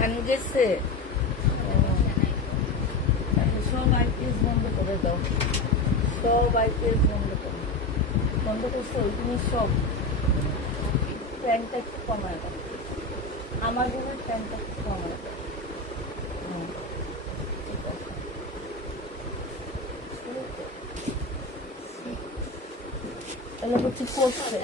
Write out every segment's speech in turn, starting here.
খানু গেছে সব আইপিএস বন্ধ করে দাও, সব আইপিএস বন্ধ করো, বন্ধ করছো ওই জিনিস সব। ফ্যানটা একটু কমায় দাও, আমার জন্য ফ্যানটা একটু কমায় দাও। ঠিক আছে, তাহলে হচ্ছে করছে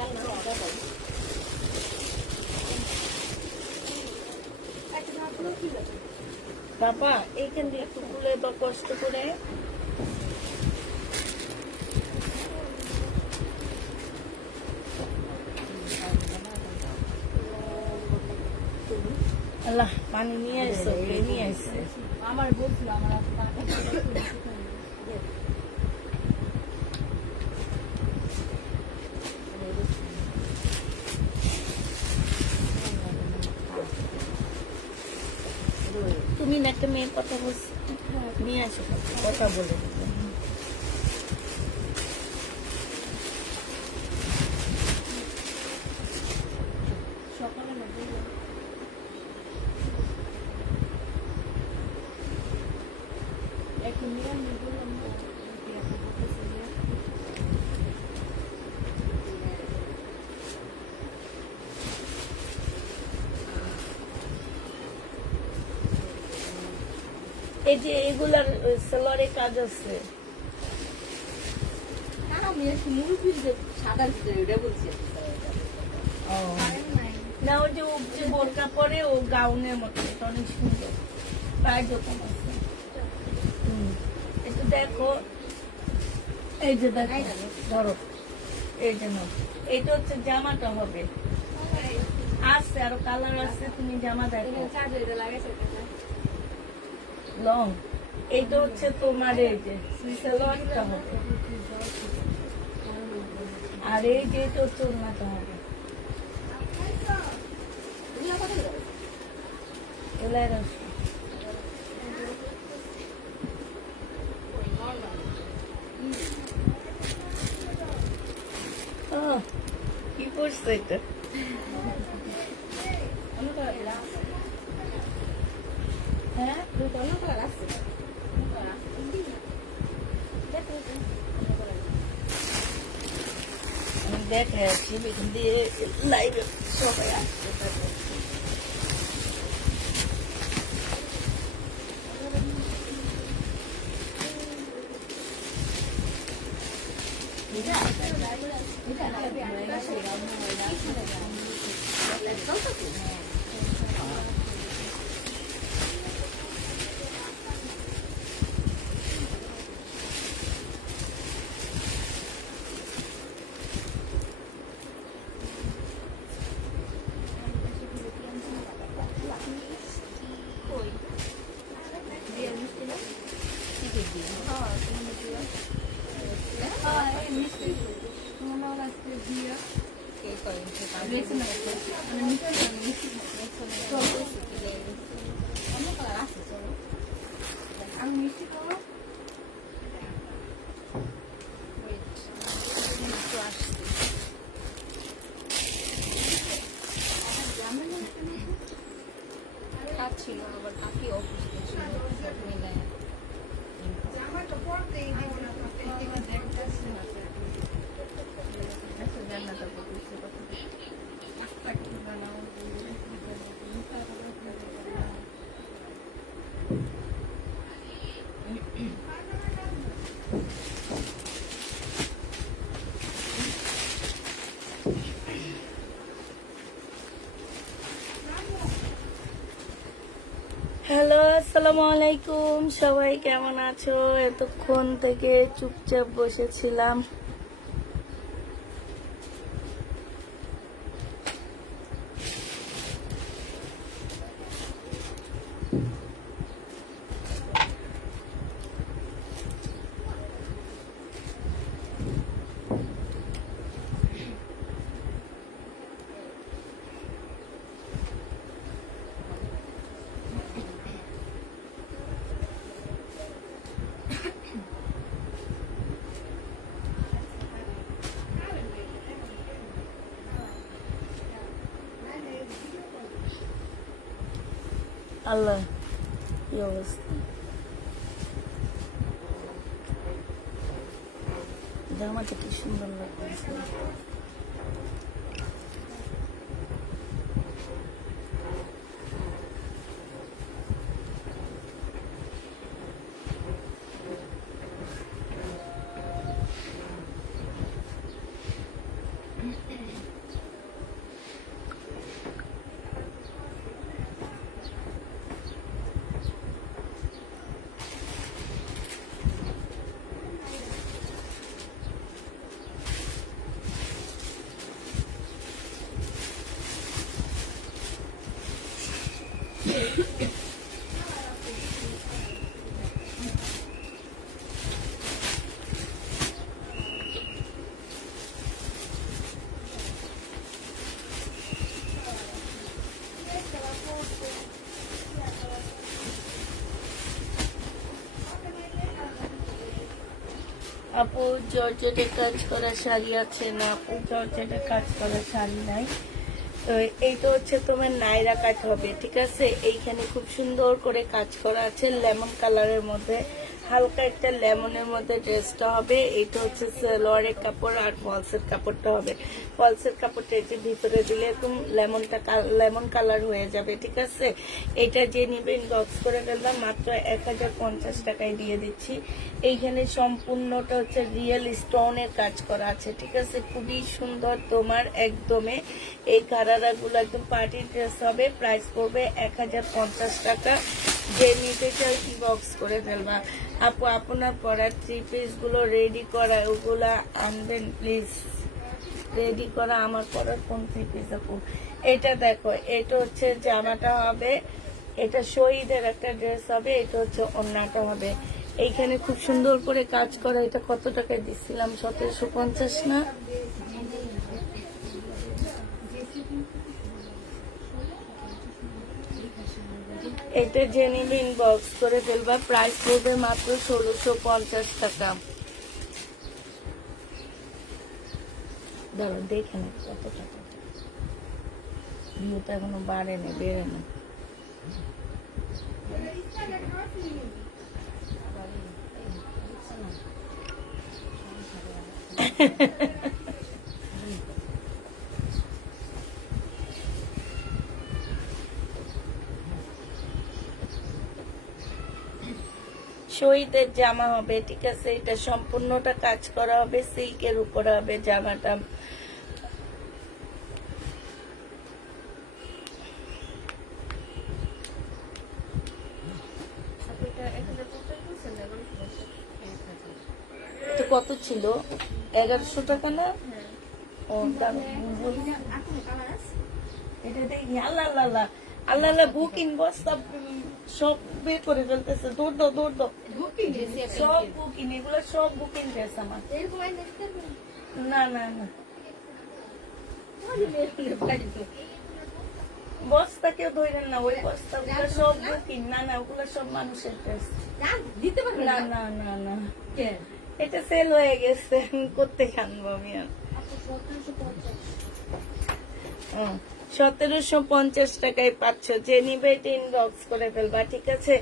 বাবা, এইখান দিয়ে একটু তুলে বা কষ্ট করে। আল্লাহ, পানি নিয়ে আসছো, নিয়ে আসছে। আমার বলছিল আমার তুমি না একটা মেয়ের কথা বলছো, নিয়ে আসো, কথা বলে সকালে এখন নিয়ে আমি বললাম এই যে এগুলার সেলরে কাজ আছে। না, ওই যে ও যে বোরকা পরে ও গাউনের মতো, এটা অনেক সুন্দর, পায়ের দোকান আছে। একটু দেখো, এই যে দেখো, ধরো, এই যে নাও, এইটা হচ্ছে জামাটা হবে, আছে আরো কালার আছে, তুমি জামা দেখো। লং, এইটা হচ্ছে তোমার এই যে সালোয়ারটা হবে, আর এই যে এটা হচ্ছে ওড়নাটা হবে। এলাই রস কি করছে এটা? হ্যাঁ আমি দেখে আছি এখান দিয়ে লাইভে সবাই আসছে। আমি মিষ্টি করবো ছিল আবার কাকি অসুস্থ ছিল সব মিলায় জান্নাতের প্রতি হ্যালো, আসসালামু আলাইকুম, সবাই কেমন আছো? এতক্ষণ থেকে চুপচাপ বসেছিলাম। আল্লাহ কি অবস্থা, জামাটা কি সুন্দর লাগতেছে। আপু জর্জেটের কাজ করা শাড়ি আছে না? আপু জর্জেটের কাজ করা শাড়ি নাই। তো এইটা হচ্ছে তোমার নাইরা কাজ হবে, ঠিক আছে। এইখানে খুব সুন্দর করে কাজ করা আছে লেমন কালারের মধ্যে, হালকা একটা লেমনের মধ্যে ড্রেসটা হবে। এইটা হচ্ছে সালোয়ারের কাপড় আর ফলসের কাপড়টা হবে। ফলসের কাপড়টা এই যে ভিতরে দিলে একদম লেমন কালার হয়ে যাবে, ঠিক আছে। এটা যে নিবে ইনবক্স করে ফেললাম, মাত্র 1050 টাকায় দিয়ে দিচ্ছি। এইখানে সম্পূর্ণটা হচ্ছে রিয়েল স্টোনের কাজ করা আছে, ঠিক আছে। খুবই সুন্দর তোমার একদমে এই গারারাগুলো একদম পার্টি ড্রেস হবে। প্রাইস পড়বে 1050 টাকা। যে নিতে চাই ইনবক্স করে ফেলবা। আপু আপনার পরার 3 পিস গুলো রেডি করা, ওগুলা আনবেন প্লিজ। রেডি করা আমার পরার কোন 3 পিস আপু? এটা দেখো, এটা হচ্ছে জামাটা হবে, এটা শহীদের একটা ড্রেস হবে, এটা হচ্ছে ওড়নাটা হবে। এইখানে খুব সুন্দর করে কাজ করা। এটা কত টাকায় দিচ্ছিলাম? 1750 না? এটা জেনিবে ইনবক্স করে ফেলবা। প্রাইস পড়বে মাত্র 1650 টাকা। ধরো দেখে না কত টাকা, ভিউটা এখনো বাড়েনি, বেড়ে না। শহীদের জামা হবে, ঠিক আছে। এটা সম্পূর্ণটা কাজ করা হবে, সিল্কের উপরে হবে জামাটা। তো কত ছিল? 1100 টাকা না? ও বলি এটা দেখি। আল্লাহ আল্লাহ আল্লাহ আল্লাহ আল্লাহ, বুকিং বস্তা সব বের করে ফেলতেছে। দৌড় দাও দৌড় দাও, সব বুকিং, এগুলো সব বুকিং ড্রেস আমার। না না না, বস্তা কেউ ধরেন না, ওই বস্তা ওগুলো সব বুকিং। না না, ওগুলো সব মানুষের ড্রেস। না না না না, এটা সেল হয়ে গেছে, করতে আনবো আমি আর। 1750 টাকায় পাচ্ছ। যে নিবে এটা ইনবক্স করে ফেলবা, ঠিক আছে।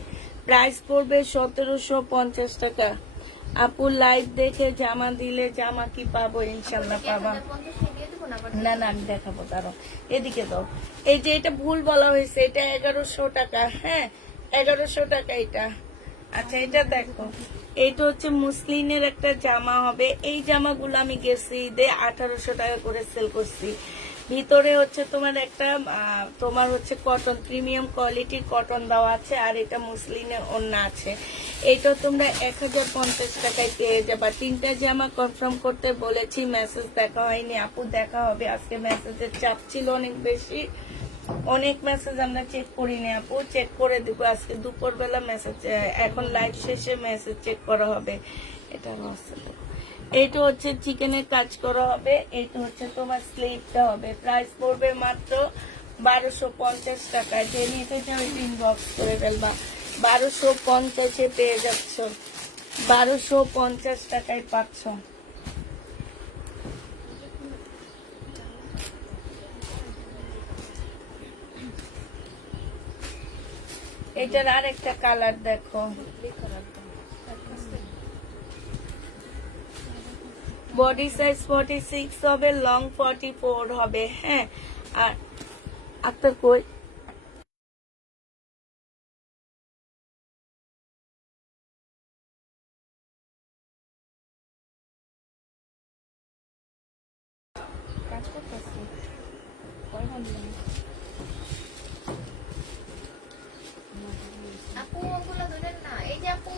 প্রাইস পড়বে 1750 টাকা। আপু লাইভ দেখে জামা দিলে জামা কি পাবো? ইনশাল্লাহ পাবা। না না, আমি দেখাবো, তারও এদিকে দাও। এই যে এটা ভুল বলা হয়েছে, এটা 1100 টাকা। হ্যাঁ 1100 টাকা এটা। আচ্ছা এটা দেখো, এইটা হচ্ছে মুসলিনের একটা জামা হবে। এই জামাগুলো আমি গেছি ঈদে 1800 টাকা করে সেল করছি। ভিতরে হচ্ছে তোমার একটা তোমার হচ্ছে কটন, প্রিমিয়াম কোয়ালিটির কটন দেওয়া আছে, আর এটা মুসলিনের ওড়না আছে। এইটা তোমরা 1050 টাকায় পেয়ে যাবা। 3টা জামা কনফার্ম করতে বলেছি, মেসেজ দেখা হয়নি আপু, দেখা হবে। আজকে মেসেজের চাপ ছিল অনেক বেশি, অনেক মেসেজ আমরা চেক করিনি আপু, চেক করে দিব আজকে দুপুরবেলা। মেসেজ এখন লাইভ শেষে মেসেজ চেক করা হবে। এটা এইটা হচ্ছে চিকেনের কাজ করা হবে। এইটা হচ্ছে তোমার স্লিভটা হবে। প্রাইস পড়বে মাত্র 1250 টাকা। যে নিতে চাও ইনবক্স করে ফেলবা। 1250-এ পেয়ে যাচ্ছ, 1250 টাকায় পাচ্ছ। এটার আর একটা কালার দেখো, বডি সাইজ 46 হবে, লং 44 হবে। হ্যাঁ, আর আপনার কই কাজ করতেছি কয় ঘন্টা? আপু ওগুলো ধরেন না, এই যে আপু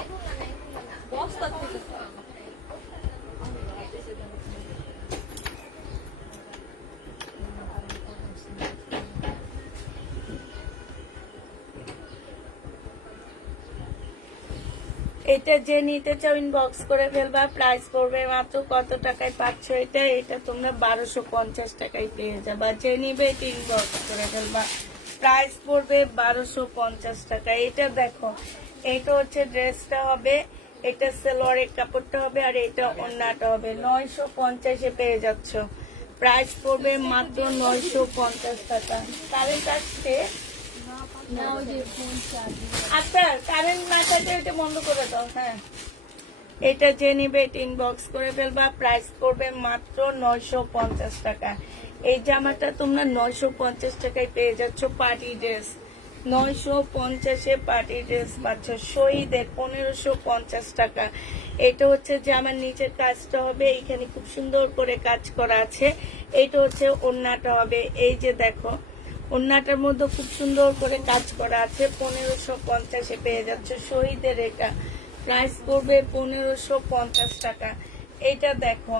এগুলো না, এগুলো না। বস্তা থেকে এটা যে নিতে চাও ইনবক্স করে ফেলবা। প্রাইস পড়বে মাত্র কত টাকায় পাচ্ছ এটা? এটা তোমরা 1250 টাকায় পেয়ে যাবা। যে নিবে এটা ইনবক্স করে ফেলবা। প্রাইস পড়বে 1250 টাকা। এটা দেখো, এটা হচ্ছে ড্রেসটা হবে, এটা সেলোয়ারের কাপড়টা হবে, আর এটা ওড়নাটা হবে। 950-এ পেয়ে যাচ্ছ। প্রাইস পড়বে মাত্র 950 টাকা। কারেন্ট আসছে? না ওই যে ফোন চার্জ আচ্ছা, কারেন্ট না থাকলে এটা বন্ধ করে দাও। হ্যাঁ, এটা যে নিবে এটা ইনবক্স করে ফেলবা। প্রাইস পড়বে মাত্র 950 টাকা। এই জামাটা তোমরা 950 টাকায় পেয়ে যাচ্ছ। পার্টি ড্রেস 950-এ পার্টি ড্রেস পাচ্ছ। শহীদের 1550 টাকা। এটা হচ্ছে জামার নিচের কাজটা হবে, এইখানে খুব সুন্দর করে কাজ করা আছে। এটা হচ্ছে ওড়নাটা হবে, এই যে দেখো ওড়নাটার মধ্যে খুব সুন্দর করে কাজ করা আছে। 1550-এ পেয়ে যাচ্ছে শহীদের। এটা প্রাইস পড়বে 1550 টাকা। এটা দেখো,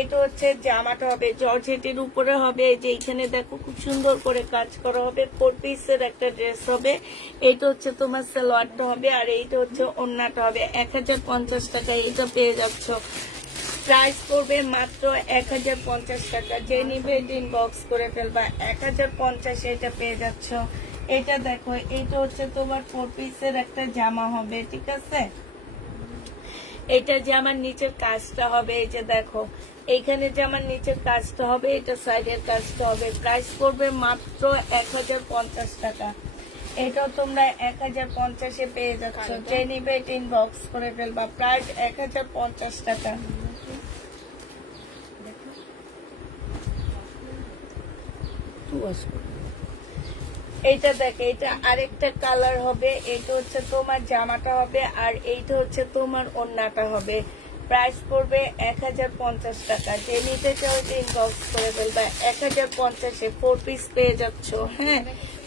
এটা হচ্ছে জামাটা হবে, জর্জেটের উপরে হবে। এই যে এখানে দেখো খুব সুন্দর করে কাজ করা হবে। 4 পিসের একটা ড্রেস হবে। এটা হচ্ছে তোমার সালোয়ারটা হবে, আর এইটা হচ্ছে ওড়নাটা হবে। 1050 টাকায় এটা পেয়ে যাচ্ছ। প্রাইস পড়বে মাত্র 1050 টাকা। যে নিবে ইনবক্স করে ফেলবা। 1050 এটা পেয়ে যাচ্ছ। এটা দেখো, এটা হচ্ছে তোমার 4 পিসের একটা জামা হবে, ঠিক আছে? এটা জামার নিচের কাজটা হবে, এই যে দেখো এইখানে জামার নিচের কাজটা হবে, এটা সাইডের কাজটা হবে। প্রাইস পড়বে মাত্র 1050 টাকা। এটাও তোমরা 1050-এ পেয়ে যাচ্ছ। যে নিবে ইনবক্স করে ফেলবা। প্রাইস 1050 টাকা। এইটা দেখে, এটা আরেকটা কালার হবে। এটা হচ্ছে তোমার জামাটা হবে, আর এইটা হচ্ছে তোমার ওড়নাটা হবে। প্রাইস পড়বে 1050 টাকা। যে নিতে চাও ইনবক্স করে ফেলবা। 1050-এ 4 পিস পেয়ে যাচ্ছ। হ্যাঁ,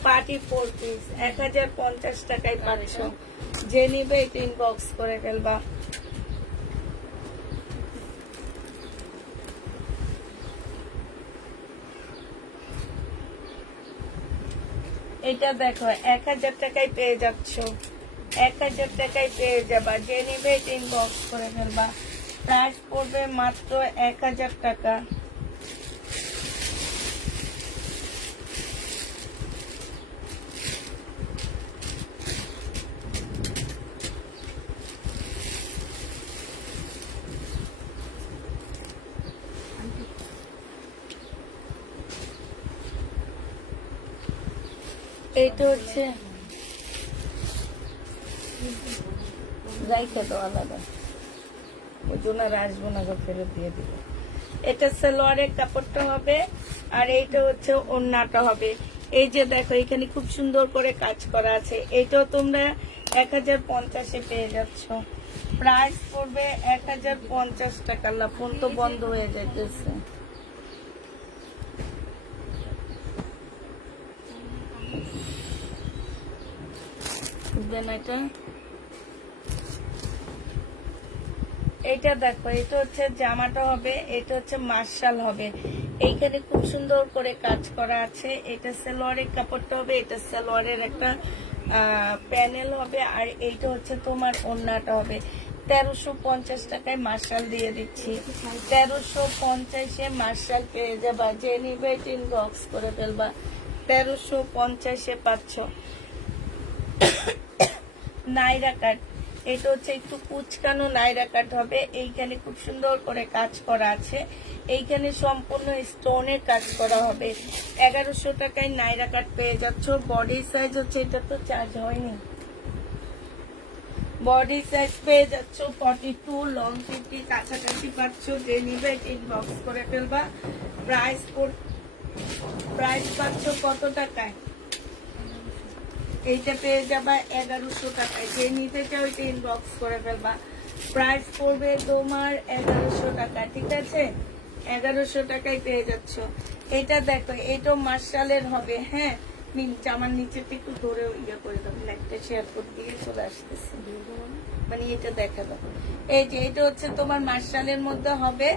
পার্টি 4 পিস 1050 টাকায় পাচ্ছ। যে নিবে এটা ইনবক্স করে ফেলবা। এটা দেখো 1000 টাকায় পেয়ে যাচ্ছ। 1000 টাকায় পেয়ে যাবা। যে নিবে ইনবক্স করে ফেলবা। প্রাইস পড়বে মাত্র 1000 টাকা। এইটা হচ্ছে রাইখা তো আলাদা, ওই জন্য আর আসবো না, ফেরত দিয়ে দিবে। এটা সালোয়ারের কাপড়টা হবে, আর এইটা হচ্ছে ওড়নাটা হবে। এই যে দেখো এখানে খুব সুন্দর করে কাজ করা আছে। এইটাও তোমরা 1050-এ পেয়ে যাচ্ছ। প্রাইস পড়বে 1050 টাকা। না, ফোন তো বন্ধ হয়ে যাইতেছে। এটা এটা দেখো, এটা হচ্ছে জামাটা হবে, এটা হচ্ছে মার্শাল হবে। এইখানে খুব সুন্দর করে কাজ করা আছে। এটা সালোয়ারের কাপড়টা হবে, এটা সালোয়ারের একটা প্যানেল হবে, আর এইটা হচ্ছে তোমার ওড়নাটা হবে। 1350 টাকায় মার্শাল দিয়ে দিচ্ছি। 1350-এ মার্শাল পেয়ে যাবা। যে নিবে ইনবক্স করে ফেলবা। 1350-এ পাচ্ছ। নাইরা কাট, এটা হচ্ছে একটু কুচকানো নাইরা কাট হবে। এইখানে খুব সুন্দর করে কাজ করা আছে, এইখানে সম্পূর্ণ স্টোনের কাজ করা হবে। 1100 টাকায় নাইরা কাট পেয়ে যাচ্ছ। বডি সাইজ হচ্ছে, এটা তো চার্জ হয়নি, বডি সাইজ পেয়ে যাচ্ছ 42, লং 50 কাছাকাছি পাচ্ছ। যে নিবে ইনবক্স করে ফেলবা। প্রাইস পাচ্ছ কত টাকায়? এইটা পেয়ে যাবা 1100 টাকায়। যে নিতে চাও ওইটা ইনবক্স করে ফেলবা। প্রাইস পড়বে তোমার 1100 টাকা, ঠিক আছে? 1100 টাকায় পেয়ে যাচ্ছ। এটা দেখো, এটা মার্শালের হবে। হ্যাঁ, জামার নিচেটা একটু ধরে ইয়ে করে দাও, একটা শেয়ার করে দিয়ে চলে আসতেছে, মানে এটা দেখা দাও। এই যে এটা হচ্ছে তোমার মার্শালের মধ্যে হবে,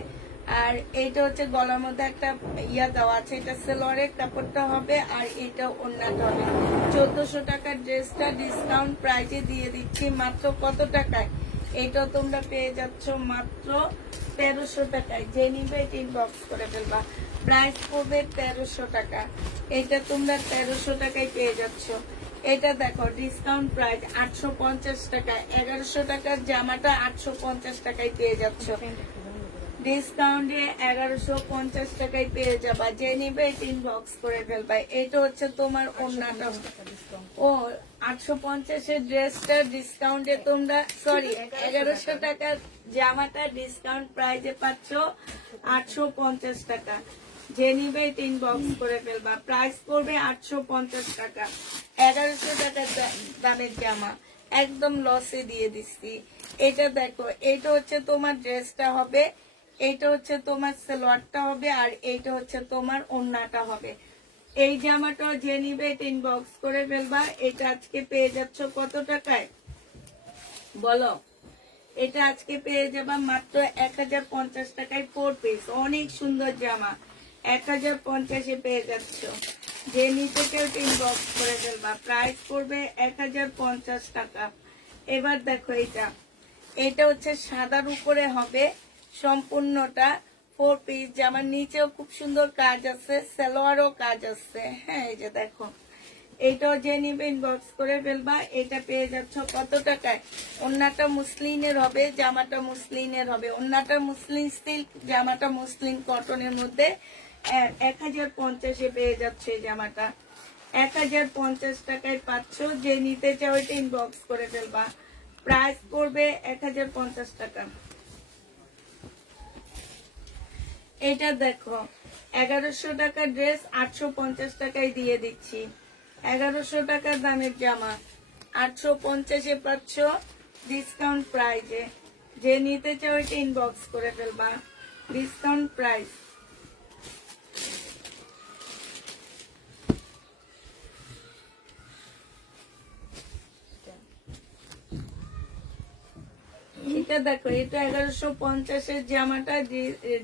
আর এইটা হচ্ছে গলার মধ্যে একটা ইয়া দেওয়া আছে। এটা সেলোয়ারের কাপড়টা হবে, আর এটা ওড়নাটা হবে। 1400 টাকার ড্রেসটা ডিসকাউন্ট প্রাইজে দিয়ে দিচ্ছি মাত্র কত টাকায়? এটা তোমরা পেয়ে যাচ্ছ মাত্র 1300 টাকায়। যে নিবে এটা ইনবক্স করে ফেলবা। প্রাইস পড়বে 1300 টাকা। এটা তোমরা 1300 টাকায় পেয়ে যাচ্ছ। এটা দেখো ডিসকাউন্ট প্রাইস 850 টাকা। 1100 টাকার জামাটা 850 টাকায় পেয়ে যাচ্ছ। ডিসকাউন্টে 1150 টাকায় পেয়ে যাবা। যে নিবে এটা ইনবক্স করে ফেলবা। এটা হচ্ছে তোমার ওড়নাটা। ও 850 এর ড্রেসটা ডিসকাউন্টে তোমরা, সরি 1100 টাকার জামাটা ডিসকাউন্ট প্রাইজে পাচ্ছ 850 টাকা। যে নিবে এটা ইনবক্স করে ফেলবা। প্রাইস পড়বে 850 টাকা। 1100 টাকার দামের জামা একদম লসে দিয়ে দিচ্ছি। এটা দেখো, এটা হচ্ছে তোমার ড্রেসটা হবে, এইটা হচ্ছে তোমার সালোয়ারটা হবে, আর এইটা হচ্ছে তোমার ওড়নাটা হবে। এই জামাটা যে নিবে এটা ইনবক্স করে ফেলবা। এটা আজকে পেয়ে যাচ্ছ কত টাকায় বলো? এটা আজকে পেয়ে যাবা মাত্র 1050 টাকায় 4 পিস। অনেক সুন্দর জামা, 1050-এ পেয়ে যাচ্ছ। যে নিতে কেউ ইনবক্স করে ফেলবা। প্রাইস পড়বে 1050 টাকা। এবার দেখো, এটা হচ্ছে সাদার উপরে হবে সম্পূর্ণটা 4 পিস। জামার নিচেও খুব সুন্দর কাজ আছে, সালোয়ারও কাজ আছে। হ্যাঁ, এই যে দেখো, এইটাও যে নিবে ইনবক্স করে ফেলবা। এটা পেয়ে যাচ্ছ কত টাকায়? ওড়নাটা মুসলিনের হবে, জামাটা মুসলিনের হবে। ওড়নাটা মুসলিন সিল্ক, জামাটা মুসলিন কটনের মধ্যে। 1050-এ পেয়ে যাচ্ছে এই জামাটা। 1050 টাকায় পাচ্ছ। যে নিতে চাও এটা ইনবক্স করে ফেলবা। প্রাইস পড়বে 1050 টাকা। এটা দেখো, 1100 টাকার ড্রেস 850 টাকায় দিয়ে দিচ্ছি। 1100 টাকার দামের জামা 850-এ পাচ্ছ ডিসকাউন্ট প্রাইজে। যে নিতে চাও এটা ইনবক্স করে ফেলবা। Discount price. এটা দেখো, এটা 1150-এর জামাটা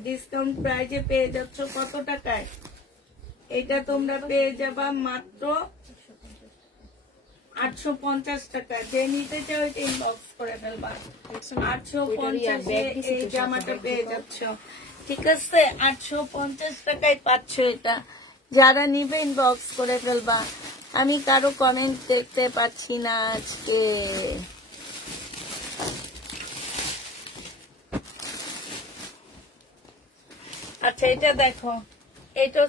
ডিসকাউন্ট প্রাইজে পেয়ে যাচ্ছ কত টাকায়? এটা তোমরা পেয়ে যাবা মাত্র 850 টাকা। যে নিতে চাও এটা ইনবক্স করে ফেলবা। 850-এ এই জামাটা পেয়ে যাচ্ছ, ঠিক আছে? 850 টাকায় পাচ্ছ এটা। যারা নিবে ইনবক্স করে ফেলবা। আমি কারো কমেন্ট দেখতে পাচ্ছি না আজকে। আচ্ছা, এটা দেখো, এটা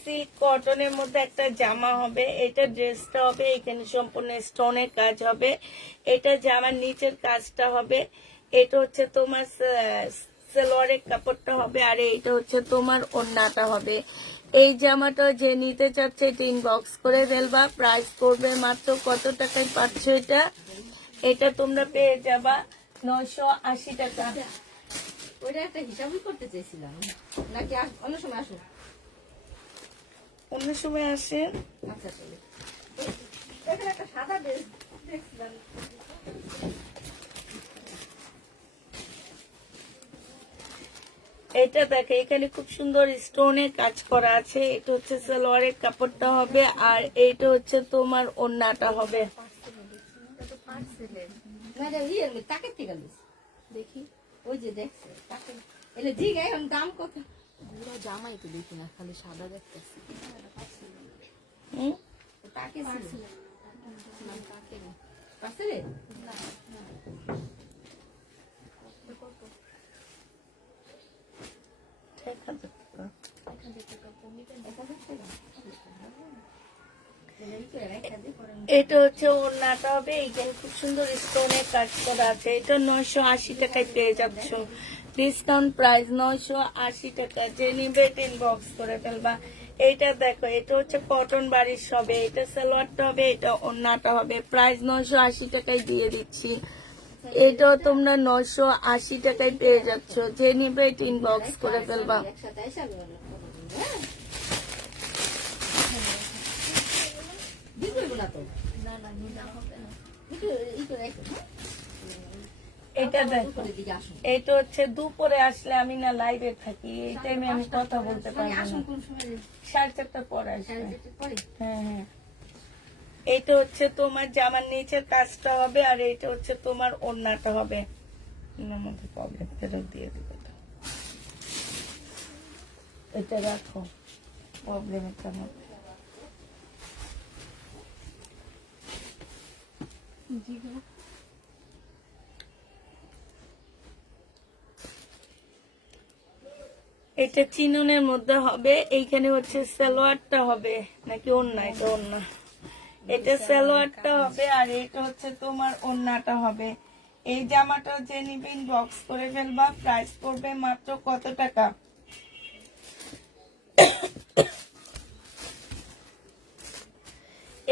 সিল্ক কটনের মধ্যে একটা জামা হবে। এটা ড্রেসটা হবে, এখানে সম্পূর্ণ স্টোনের কাজ হবে। এটা জামার নিচের কাজটা হবে। এটা হচ্ছে তোমার সালোয়ারের কাপড়টা হবে, আর এইটা হচ্ছে তোমার ওড়নাটা হবে। এই জামাটা যে নিতে চাচ্ছে এটা ইনবক্স করে ফেলবা। প্রাইস করবে মাত্র কত টাকায় পাচ্ছ এটা? এটা তোমরা পেয়ে যাবা 980 টাকা। ওইটা একটা হিসাবই করতে চেয়েছিলাম, নাকি অন্য সময় আসুন? অন্য সময় আসেন। আচ্ছা, চলো। এখানে একটা সাদা ড্রেস দেখছিলাম। এটা দেখে, এখানে খুব সুন্দর স্টোনের কাজ করা আছে। এটা হচ্ছে সালোয়ারের কাপড়টা হবে, আর এইটা হচ্ছে তোমার ওড়নাটা হবে। তাকে থেকে দেখি, ওই যে দেখছে তাকে এলে ঠিক এখন দাম কত? পুরো জামাই তো দেখি না, খালি সাদা দেখতেছি। তাকে পাশে রে না না কত 1000 টাকা। এখান থেকে কত নিবেন? এটা হচ্ছে ওড়নাটা হবে, এইখানে খুব সুন্দর স্টোনের কাজ করা আছে। এটা 980 টাকায় পেয়ে যাচ্ছ, ডিসকাউন্ট প্রাইস 980 টাকা। যে নিবে ইনবক্স করে ফেলবা। এইটা দেখো, এটা হচ্ছে কটন বাড়ির সবে, এটা সালোয়ারটা হবে, এটা ওড়নাটা হবে, প্রাইস 980 টাকায় দিয়ে দিচ্ছি। এটাও তোমরা 980 টাকায় পেয়ে যাচ্ছ, যে নিবে ইনবক্স করে ফেলবা। একসাথে এসে না তো না না নিনা হবে না। এটা দেখো, করে দিকে আসুন এটা হচ্ছে দুপুরে আসলে আমি না লাইভে থাকি, এই টাইমে আমি কথা বলতে পারবো আসুন না। কোন সময় 4:30 পরে আসবে। পরে হ্যাঁ হ্যাঁ, এইটা হচ্ছে তোমার জামার নিচের কাজটা হবে, আর এইটা হচ্ছে তোমার ওড়নাটা হবে। এর মধ্যে প্রবলেম, ফেরত দিয়ে দিব এটা। এটা রাখো, প্রবলেম এটা মধ্যে। জি গো এটা চিননের মধ্যে হবে, এইখানে হচ্ছে সালোয়ারটা হবে নাকি ওড়না? এটা ওড়না, এটা সালোয়ারটা হবে, আর এটা হচ্ছে তোমার ওড়নাটা হবে। এই জামাটা যে নিবেন বক্স করে ফেলবা। প্রাইস পড়বে মাত্র কত টাকা?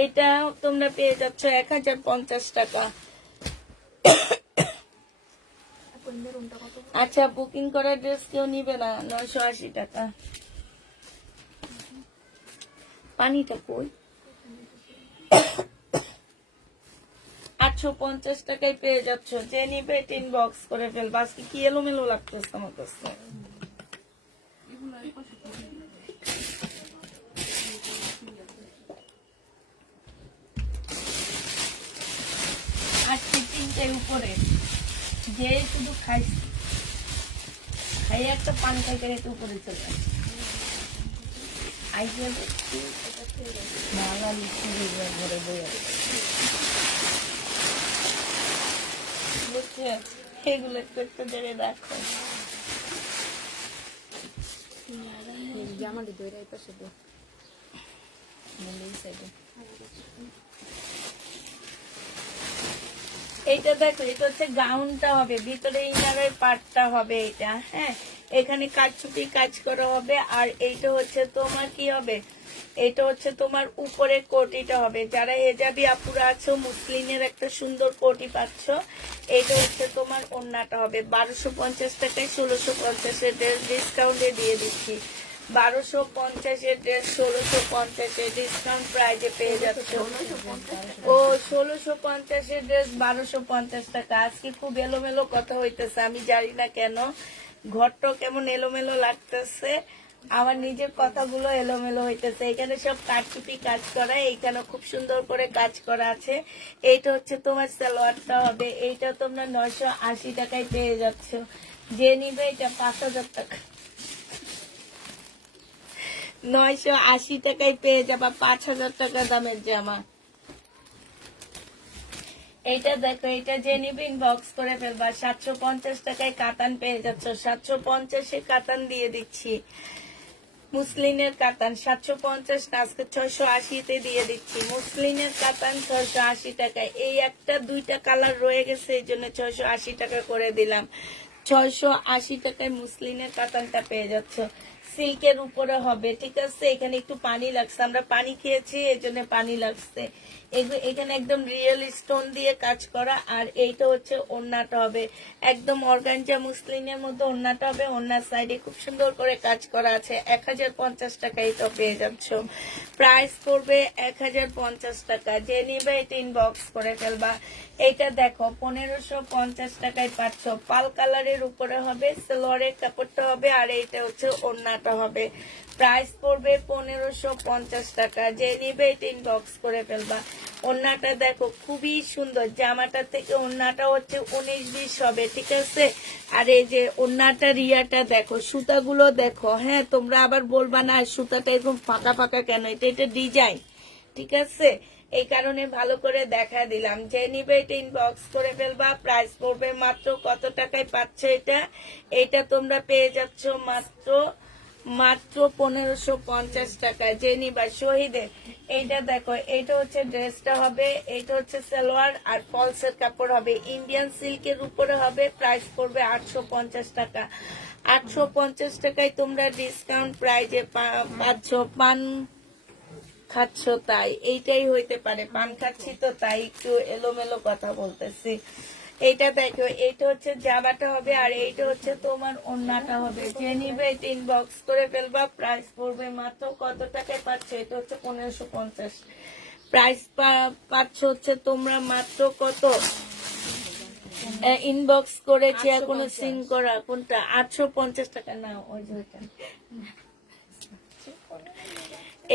এটা তোমরা পেয়ে যাচ্ছ 1050 টাকা। আপনাদের রুমটা কত? আচ্ছা, বুকিং করার ড্রেস কেউ নিবে না, 980 টাকা। পানিটা কই? 850 টাকায় পেয়ে যাচ্ছ, যে নিবে ইনবক্স করে ফেলবা। আজকে কি এলোমেলো লাগতেছে আমার কাছে। আজকে 3টার উপরে যে শুধু খাইছি, খাই একটা পানি খাইতে একটু উপরে চলে আসে। আইডিয়া দেখছি ভালো লিখছি ঘরে বই আছে, বুঝছে? এগুলো একটু ধরে রাখো। জামাটি দইরা এই পাশে দে। এই সাইডে। এইটা দেখো, এটা হচ্ছে গাউনটা হবে, ভিতরে ইনারের পার্টটা হবে এটা। হ্যাঁ, এখানে কাজছুটি কাজ করা হবে, আর এইটা হচ্ছে তোমার কি হবে, এটা হচ্ছে তোমার উপরের কোটিটা হবে। যারা হেজাবি আপুরা আছো, মুসলিমের একটা সুন্দর কোটি পাচ্ছ। এইটা হচ্ছে তোমার ওড়নাটা হবে। 1250 টাকায় 1650 ড্রেস ডিসকাউন্টে দিয়ে দিচ্ছি। 1250 ড্রেস 1650 ডিসকাউন্ট প্রাইজে পেয়ে যাচ্ছে। ও 1650 ড্রেস 1250 টাকা। আজকে খুব এলোমেলো কথা হইতেছে, আমি জানি না কেন। ঘরটা কেমন এলোমেলো লাগতেছে, আমার নিজের কথাগুলো এলোমেলো হইতেছে। এখানে সব কাটকুটি কাজ করা, এইখানে খুব সুন্দর করে কাজ করা আছে। এইটা হচ্ছে তোমার সালোয়ারটা হবে, এইটা তোমরা 980 টাকায় পেয়ে যাচ্ছ। যে নিবে এটা 5000 টাকা, 980 টাকায় পেয়ে যাবা 5000 টাকা দামের জামা। এইটা দেখো, এটা যে নিবে ইনবক্স করে ফেলবা। 750 টাকায় কাতান পেয়ে যাচ্ছ, 750 কাতান দিয়ে দিচ্ছি। মুসলিনের কাতান 750 না, আজকে 680 দিয়ে দিচ্ছি। মুসলিনের কাতান 680 টাকায়। এই একটা দুইটা কালার রয়ে গেছে, এই জন্য 680 টাকা করে দিলাম। 680 টাকায় মুসলিনের কাতানটা পেয়ে যাচ্ছ। সিল্কের উপরে হবে, ঠিক আছে? এখানে একটু পানি লাগছে, আমরা পানি খেয়েছি এই জন্য পানি লাগছে। এখানে একদম রিয়েল স্টোন দিয়ে কাজ করা, আর এইটা হচ্ছে ওড়নাটা হবে একদম অর্গানজা মুসলিনের মধ্যে। ওড়নাটা হবে, ওড়নার সাইডে খুব সুন্দর করে কাজ করা আছে। 1050 টাকা এটা পেয়ে যাচ্ছ। প্রাইস পড়বে 1050 টাকা। যে নিবে এটা ইনবক্স করে ফেলবা। এইটা দেখো, 1550 টাকায় পাচ্ছ। পাল কালারের উপরে হবে, সালোয়ারের কাপড়টা হবে, আর এইটা হচ্ছে ওড়নাটা হবে। প্রাইস পড়বে 1550 টাকা। যে নিবে এটা ইনবক্স করে ফেলবা। ওড়নাটা দেখো খুবই সুন্দর, জামাটা থেকে ওড়নাটা হচ্ছে 19-20 হবে, ঠিক আছে? আর এই যে ওড়নাটা রিয়াটা দেখো, সুতাগুলো দেখো। হ্যাঁ, তোমরা আবার বলবা না সুতাটা এরকম ফাঁকা ফাঁকা কেন, এটা ডিজাইন, ঠিক আছে? এই কারণে ভালো করে দেখা দিলাম। যে নিবে এটা ইনবক্স করে ফেলবা। প্রাইস পড়বে মাত্র কত টাকায় পাচ্ছ এটা তোমরা পেয়ে যাচ্ছ মাত্র 1550 টাকায়। যে নিবা শহীদের এইটা দেখো, এইটা হচ্ছে ড্রেসটা হবে, এইটা হচ্ছে সালোয়ার আর ফলসের কাপড় হবে, ইন্ডিয়ান সিল্কের উপরে হবে। প্রাইস পড়বে 850 টাকা। 850 টাকায় তোমরা ডিসকাউন্ট প্রাইজে পাচ্ছ। পান খাচ্ছ তাই এইটাই হইতে পারে, পান খাচ্ছি তো তাই একটু এলোমেলো কথা বলতেছি। এইটা দেখো, এইটা হচ্ছে জামাটা হবে আর এইটা হচ্ছে তোমার ওড়নাটা হবে। যে নিবে এটা ইনবক্স করে ফেলবা। প্রাইস পড়বে মাত্র কত টাকায় পাচ্ছ, এটা হচ্ছে 1550। প্রাইস পাচ্ছ হচ্ছে তোমরা মাত্র কত, ইনবক্স করেছি এখনো সিং করা কোনটা, 850 টাকা। না ওই যে ওইটা,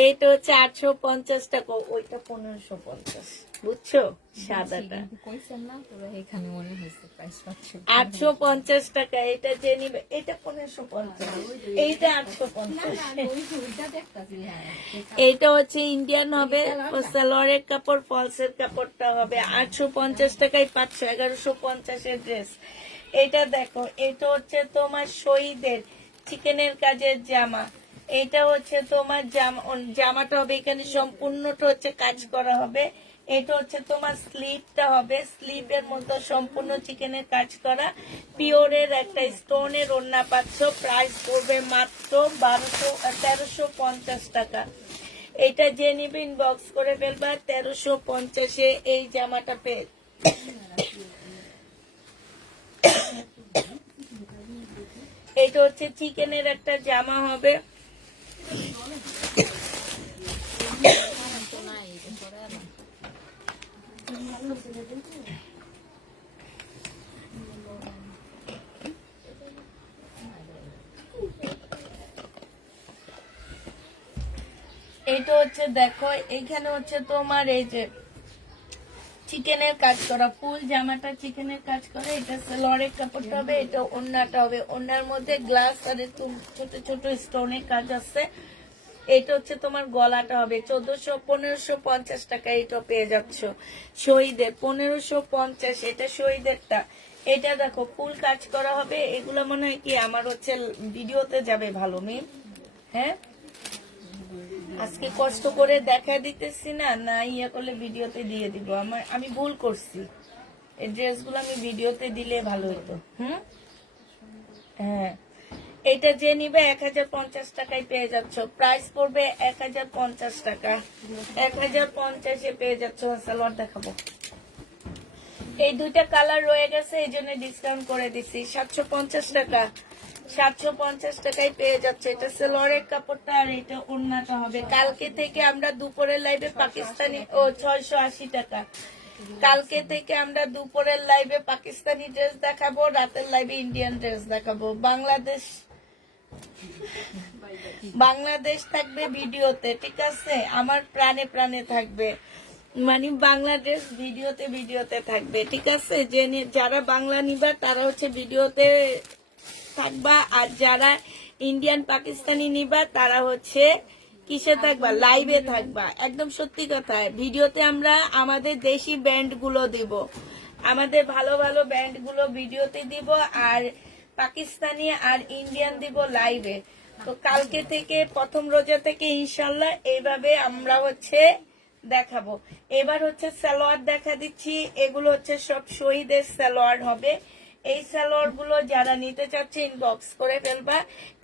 এইটা হচ্ছে 850 টাকা, ওইটা 1550, বুঝছো সাদাটা। কইছেন না তোরা এখানে মনে হয়েছে প্রাইস পাচ্ছ 850 টাকা। এটা যে নিবে এটা 1550, এইটা 850। ওইটা দেখতাছি। হ্যাঁ এইটা হচ্ছে ইন্ডিয়ান হবে, সালোয়ারের কাপড়, ফলসের কাপড়টা হবে। 850 টাকায় পাচ্ছ 1150 এর ড্রেস। এটা দেখো, এটা হচ্ছে তোমার শহীদের চিকেনের কাজের জামা। এটা হচ্ছে তোমার জামাটা হবে, এখানে সম্পূর্ণটা হচ্ছে কাজ করা হবে। এটা হচ্ছে তোমার স্লিভটা হবে, স্লিভের মতো সম্পূর্ণ চিকেনের কাজ করা, পিওরের একটা স্টোনের ওড়না পাচ্ছ। প্রাইস পড়বে মাত্র 1350 টাকা। এটা যে নিবে ইনবক্স করে ফেলবা। 1350-এ এই জামাটা পেয়ে এটা হচ্ছে চিকেনের একটা জামা হবে। এটা হচ্ছে দেখো, এইখানে হচ্ছে তোমার এই যে চিকেনের কাজ করা ফুল জামাটা, চিকেনের কাজ করা। এটা সালোয়ারের কাপড়টা হবে, এটা ওড়নাটা হবে। ওড়নার মধ্যে গ্লাস আর একটু ছোট ছোট স্টোনের কাজ আছে। এটা হচ্ছে তোমার গলাটা হবে। 1550 টাকা এটা পেয়ে যাচ্ছ। শহীদের 1550, এটা শহীদেরটা। এটা দেখো ফুল কাজ করা হবে। এগুলো মনে হয় কি আমার হচ্ছে ভিডিওতে যাবে ভালো মিম। হ্যাঁ, আজকে কষ্ট করে দেখা দিতেছি না, না ইয়া করলে ভিডিওতে দিয়ে দিব। আমি ভুল করছি, এই ড্রেসগুলো আমি ভিডিওতে দিলে ভালো হতো। হ্যাঁ, এটা যে নিবে 1050 টাকায় পেয়ে যাচ্ছ। প্রাইস পড়বে 1050 টাকা। 1050-এ পেয়ে যাচ্ছ। সালোয়ার দেখাবো, এই দুইটা কালার রয়ে গেছে, এই জন্য ডিসকাউন্ট করে দিছি। 750 টাকা। 750 টাকায় পেয়ে যাচ্ছে। এটা সালোয়ারের কাপড়টা আর এটা ওড়নাটা হবে। কালকে থেকে আমরা দুপুরের লাইভে পাকিস্তানি 680 টাকা। কালকে থেকে আমরা দুপুরের লাইভে পাকিস্তানি ড্রেস দেখাবো, রাতের লাইভে ইন্ডিয়ান ড্রেস দেখাবো। বাংলাদেশ থাকবে ভিডিওতে, ঠিক আছে? আমার প্রাণে প্রাণে থাকবে, মানে বাংলাদেশ ভিডিওতে থাকবে, ঠিক আছে? যারা বাংলা নিবা তারা হচ্ছে ভিডিওতে থাকবা, আর যারা ইন্ডিয়ান পাকিস্তানি নিবা তারা হচ্ছে কিসে থাকবা, লাইভে থাকবা। একদম সত্যি কথা, ভিডিওতে আমরা আমাদের দেশি ব্যান্ড গুলো দিব, আমাদের ভালো ভালো ব্যান্ড গুলো ভিডিওতে দিব, আর পাকিস্তানি আর ইন্ডিয়ান দিব লাইভে। তো কালকে থেকে প্রথম রোজা থেকে ইনশাল্লাহ এইভাবে আমরা হচ্ছে দেখাবো। এবার হচ্ছে সালোয়ার দেখা দিচ্ছি। এগুলো হচ্ছে সব শহীদের সালোয়ার হবে। এই সালোয়ার গুলো যারা নিতে চাচ্ছে ইনবক্স করে ফেলবা।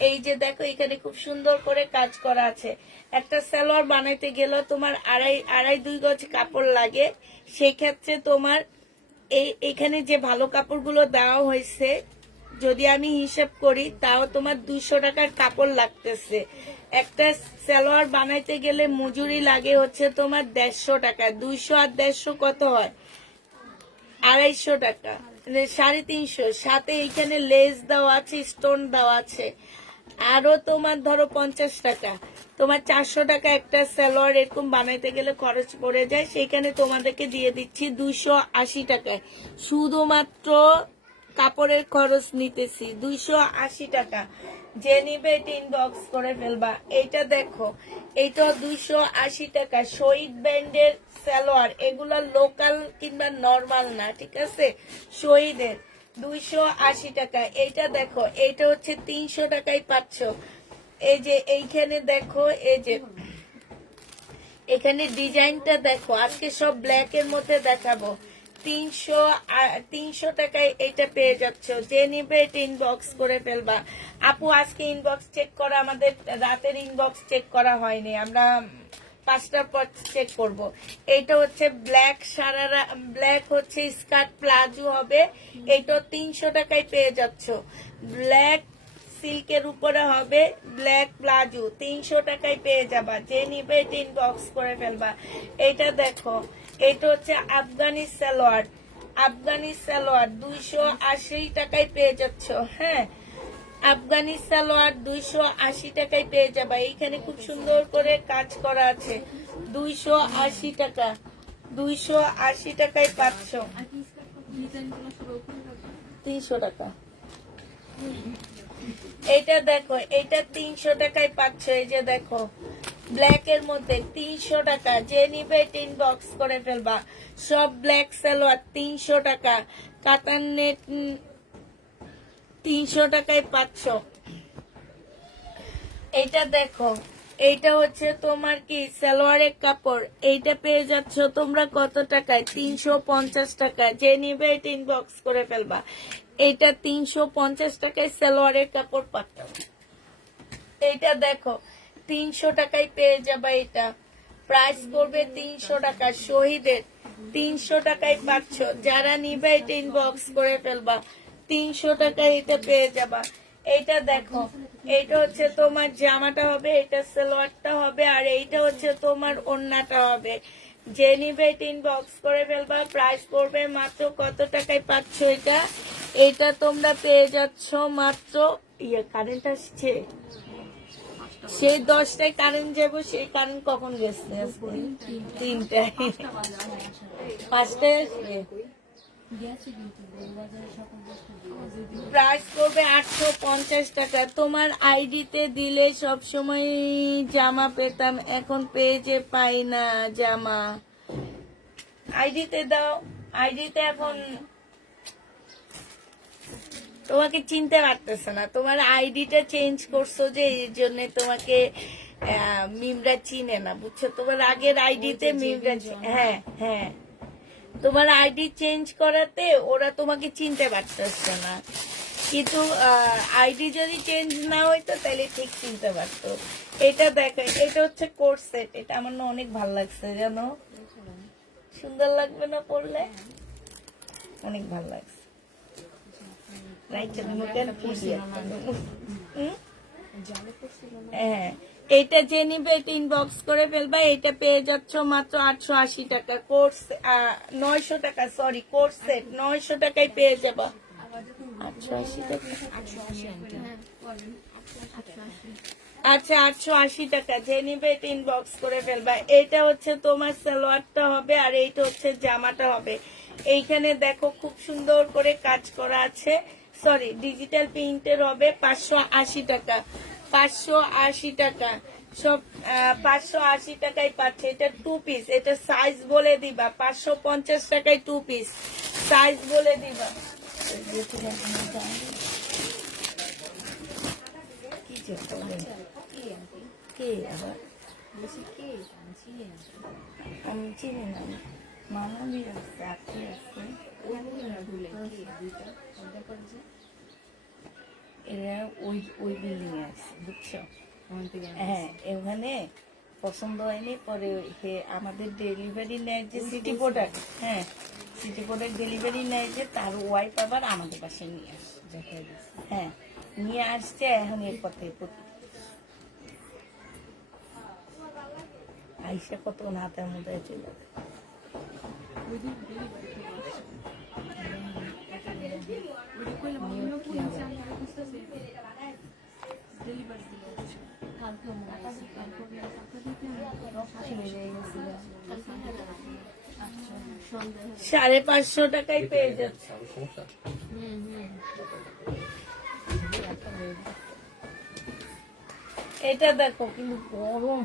এই যে দেখো, এখানে খুব সুন্দর করে কাজ করা আছে। একটা সালোয়ার বানাইতে গেলে তোমার আড়াই 2 গজ কাপড় লাগে। সেই ক্ষেত্রে তোমার এখানে যে ভালো কাপড়গুলো দেওয়া হয়েছে, যদি আমি হিসাব করি তাও তোমার 200 টাকার কাপড় লাগতেছে। একটা সালোয়ার বানাইতে গেলে মজুরি লাগে হচ্ছে তোমার 150 টাকা। 200 আর 150 কত হয়? 250 টাকা, 350। সাথে এইখানে লেস দেওয়া আছে, স্টোন দেওয়া আছে, আরো তোমার ধরো 50 টাকা। তোমার 400 টাকা একটা সালোয়ার এরকম বানাইতে গেলে খরচ পড়ে যায়। সেইখানে তোমাদেরকে দিয়ে দিচ্ছি 280 টাকায়। শুধুমাত্র কাপড়ের খরচ নিতেছি 280 টাকা। যে নিবে এটা ইনবক্স করে ফেলবা। এইটা দেখো, এইটা 280 টাকা, শহীদ ব্র্যান্ডের সালোয়ার। এগুলা লোকাল কিংবা নরমাল না, ঠিক আছে, শহীদের 280 টাকা। এইটা দেখো, এইটা হচ্ছে 300 টাকায় পাচ্ছ। এই যে এইখানে দেখো, এই যে এখানে ডিজাইনটা দেখো, আজকে সব ব্ল্যাক এর মধ্যে দেখাবো। 300 টাকায় এটা পেয়ে যাচ্ছ। যে নিবে এটা ইনবক্স করে ফেলবা। আপু আজকে ইনবক্স চেক করা, আমাদের রাতের ইনবক্স চেক করা হয়নি, আমরা 5টার পর চেক করব। এটা হচ্ছে ব্ল্যাক সারারা, ব্ল্যাক হচ্ছে স্কার্ট প্লাজো হবে। এটা 300 টাকায় পেয়ে যাচ্ছ। ব্ল্যাক সিল্কের উপরে হবে, ব্ল্যাক প্লাজো 300 টাকায় পেয়ে যাবা। যে নিবে এটা ইনবক্স করে ফেলবা। এটা দেখো, এটা হচ্ছে আফগানি সালোয়ার, আফগানি সালোয়ার 280 টাকায় পেয়ে যাচ্ছ। হ্যাঁ, আফগানি সালোয়ার 280 টাকায় পেয়ে যাবা। এইখানে খুব সুন্দর করে কাজ করা আছে। 280 টাকা, 280 টাকায় পাচ্ছ। 300 টাকা। এটা দেখো, এটা 300 টাকায় পাচ্ছ। এই যে দেখো, ব্ল্যাক এর মধ্যে 300 টাকা। যে নিবে এটা ইনবক্স করে ফেলবা। সব ব্ল্যাক সালোয়ার 300 টাকা, কাতান নেট 300 টাকায় পাচ্ছ। এটা দেখো, এইটা হচ্ছে তোমার কি সালোয়ারের কাপড়। এইটা পেয়ে যাচ্ছ তোমরা কত টাকায়? 350 টাকা। যে নিবে এটা ইনবক্স করে ফেলবা। এটা 350 টাকায় সালোয়ারের কাপড় পাচ্ছ। এইটা দেখো, 300 টাকায় পেয়ে যাবা। এটা প্রাইস করবে 300 টাকা, শহীদের 300 টাকায় পাচ্ছ। যারা নিবে এটা ইনবক্স করে ফেলবা। 300 টাকায় এটা পেয়ে যাবা। এইটা দেখো, এইটা হচ্ছে তোমার জামাটা হবে, এটা সালোয়ারটা হবে, আর এইটা হচ্ছে তোমার ওড়নাটা হবে। যে নিবে এটা ইনবক্স করে ফেলবা। প্রাইস পড়বে মাত্র কত টাকায় পাচ্ছ এটা? এটা তোমরা পেয়ে যাচ্ছ মাত্র, কারেন্ট আসছে, সেই 10টায় কারেন্ট যাবো, সেই কারেন্ট কখন গেছে? 3টায়, 5টায় আসবে। প্রাইস করবে 850 টাকা। তোমার আইডিতে দিলে সব সময় জামা পেতাম, এখন পেজে পাই না জামা। আইডিতে দাও, আইডিতে এখন তোমাকে চিনতে পারতেছে না, তোমার আইডিটা চেঞ্জ করছো যে, এই জন্য তোমাকে মিমরা চিনে না, বুঝছো? তোমার আগের আইডিতে মিমরা, হ্যাঁ হ্যাঁ, তোমার আইডি চেঞ্জ করাতে ওরা তোমাকে চিনতে পারতেছে না, কিন্তু আইডি যদি চেঞ্জ না হইতো তাহলে ঠিক চিনতে পারতো। এটা দেখো, এটা হচ্ছে কোট সেট। এটা আমার না অনেক ভালো লাগছে, জানো, সুন্দর লাগবে না পরলে? অনেক ভালো লাগছে। হ্যাঁ, এটা যে নিবে এটা ইনবক্স করে ফেলবা। এটা পেয়ে যাচ্ছ মাত্র 880 টাকা। কোর্স 900 টাকা, সরি, কোর্স সেট 900 টাকায় পেয়ে যাবা। 880 টাকা, আচ্ছা 880 টাকা। যে নিবে এটা ইনবক্স করে ফেলবা। এটা হচ্ছে তোমার সালোয়ারটা হবে, আর এইটা হচ্ছে জামাটা হবে। এইখানে দেখো খুব সুন্দর করে কাজ করা আছে, সরি, ডিজিটাল প্রিন্টের হবে। 580 টাকা, 580 টাকা, সব 580 টাকায় পাচ্ছে। এটা 2 পিস, এটা সাইজ বলে দিবা। 550 টাকায় 2 পিস, সাইজ বলে দিবা। কি চেষ্টা কে আবার? আমি চিনি না, মানবী আছে, আপনি আছে, এরা ওই বিল্ডিং এ আছে, বুঝছো? হ্যাঁ, ওখানে পছন্দ হয়নি, পরে আমাদের ডেলিভারি নেয় যে সিটি প্রোডাক্ট, হ্যাঁ, সিটি প্রোডাক্ট ডেলিভারি নেয় যে, তার ওয়াইফ আবার আমাদের পাশে নিয়ে আসছে। হ্যাঁ, নিয়ে আসছে, এখন এর পথে আইসা কত হাতের মধ্যে চলে যাবে। সাড়ে 500 টাকায় পেয়ে যাচ্ছে। এটা দেখো কিন্তু গরম,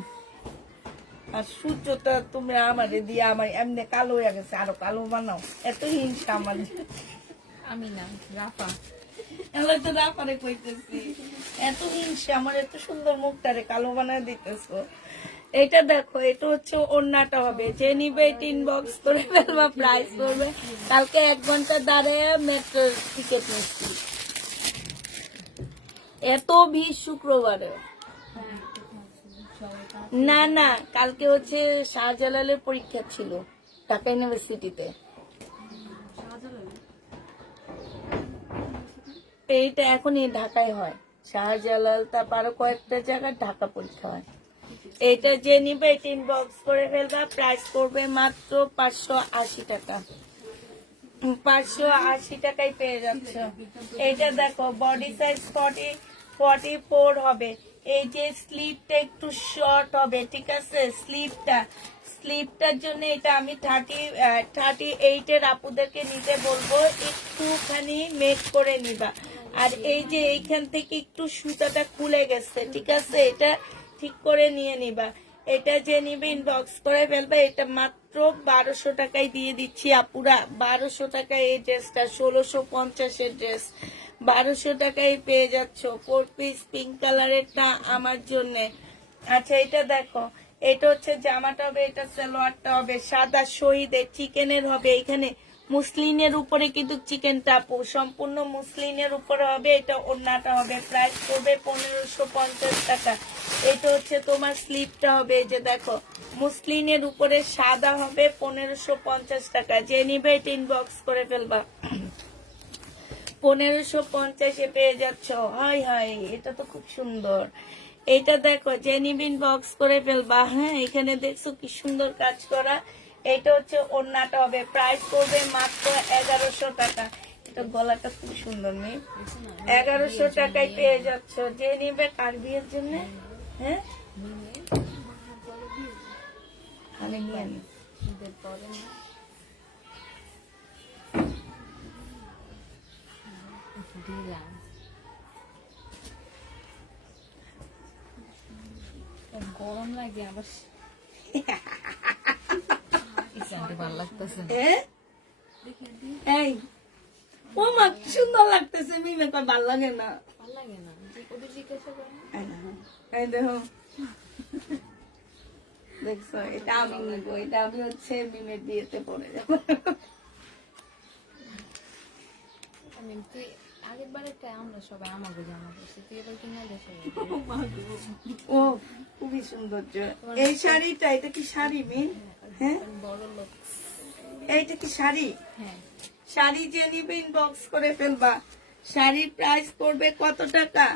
আর সূর্যটা তোমরা আমারে দিয়ে আমার এমনি কালো হয়ে গেছে, আরো কালো বানাও। এত হিংসা আমার। আমি না রাফা। এবার তো রাফারে কইতেছি, এত হিংসা আমার, এত সুন্দর মুখটারে কালো বানায় দিতেছো। এটা দেখো, এটা হচ্ছে ওড়নাটা হবে, যে নিবে ইনবক্স করে ফেলবা, প্রাইস করবে। কালকে 1 ঘন্টা দাঁড়িয়ে মেট্রো টিকিট নিচ্ছি, এত ভিড় শুক্রবারে। না না, কালকে হচ্ছে শাহজালালের পরীক্ষা ছিল ঢাকা ইউনিভার্সিটিতে। এইটা এখনই ঢাকায় হয়, শাহজালাল, তারপর আরো কয়েকটা জায়গায় ঢাকা পরীক্ষা হয়। এটা যে নিবে ইনবক্স করে ফেলবা, প্রাইস পড়বে মাত্র 580 টাকা। 580 টাকায় পেয়ে যাচ্ছ। এটা দেখো, বডি সাইজ 44 হবে। এই যে স্লিপটা একটু শর্ট হবে, ঠিক আছে? স্লিপটার জন্য এটা আমি 38 এর আপুদেরকে নিতে বলবো, একটুখানি মেক করে নিবা। আর এই যে এইখান থেকে একটু সুতাটা খুলে গেছে, ঠিক আছে? এটা ঠিক করে নিয়ে নিবা। এটা যে নিবে ইনবক্স করে ফেলবে। এটা মাত্র 1200 টাকায় দিয়ে দিচ্ছি আপুরা, 1200 টাকায় এই ড্রেসটা, 1650 এর ড্রেস 1200 টাকায় পেয়ে যাচ্ছ। 4 পিস পিঙ্ক কালারেরটা আমার জন্য। আচ্ছা, এটা দেখো, এটা হচ্ছে জামাটা হবে, এটা সালোয়ারটা হবে সাদা শহীদের চিকেনের হবে। এখানে মুসলিনের উপরে কিন্তু চিকেনটা আপু সম্পূর্ণ মুসলিনের উপরে হবে। এটা ওড়নাটা হবে, প্রাইস করবে 1550 টাকা। এটা হচ্ছে তোমার স্লিপটা হবে, এই যে দেখো, মুসলিনের উপরে সাদা হবে, 1550 টাকা। যে নিবে এটা ইনবক্স করে ফেলবা, 1550 পেয়ে যাচ্ছ। হাই হাই, এটা তো খুব সুন্দর। এটা দেখো, জেনিবিন বক্স করে ফেলবা। হ্যাঁ, এখানে দেখছো কি সুন্দর কাজ করা। এটা হচ্ছে ওড়নাটা হবে, প্রাইস করবে মাত্র 1100 টাকা। এটা গলাটা খুব সুন্দর নেই, 1100 টাকায় পেয়ে যাচ্ছ। যে নিবে কার বিয়ের জন্য, হ্যাঁ আমি নিয়ে নি। গরম লাগে আবার, ভালো লাগতেছে। এই ও মা, কি সুন্দর লাগতেছে। মিমে কয় ভাল লাগে না, ভালো লাগে না, ওদের জিজ্ঞাসা করেন। এই দেখো, দেখছো, এটা আমি নিবো। এটা আমি হচ্ছে মিমের বিয়েতে পরে যাবো। আগের বারে আমরা সবাই আমাকে জামা করছি, তুই এবার কিনা দেশে ও খুবই সৌন্দর্য। এই শাড়িটা, এটা কি শাড়ি মিম? হ্যাঁ, বড় লোক। এইটা কি শাড়ি? হ্যাঁ, শাড়ি যে নিবে ইনবক্স করে ফেলবা। শাড়ির প্রাইস পড়বে কত টাকা?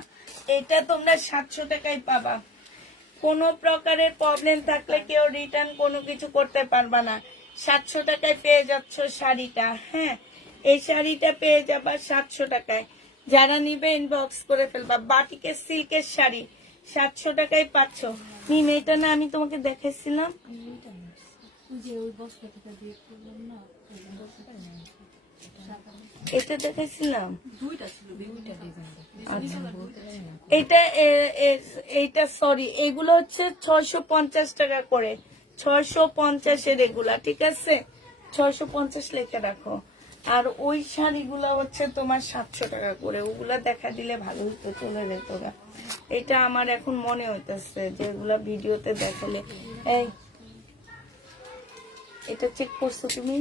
এটা তোমরা 700 টাকায় পাবা। কোনো প্রকারের প্রবলেম থাকলে কেউ রিটার্ন কোনো কিছু করতে পারবা না। 700 টাকায় পেয়ে যাচ্ছ শাড়িটা। হ্যাঁ, এই শাড়িটা পেয়ে যাবা 700 টাকায়। যারা নিবে ইনবক্স করে ফেলবা। বাটিকের সিল্কের শাড়ি 700 টাকায় পাচ্ছ। মিম, এটা না আমি তোমাকে দেখেছিলাম, এটা দেখেছিলাম। এইটা সরি, এগুলো হচ্ছে 650 টাকা করে, 650 এগুলা, ঠিক আছে? 650 লেখা রাখো। আর ওই শাড়িগুলো হচ্ছে তোমার 700 টাকা করে। ওগুলা দেখা দিলে ভালো হতো, চলে যেত গা। এটা আমার এখন মনে হইতেছে যেগুলা ভিডিওতে দেখালে। এই এটা চেক করছো তুমি?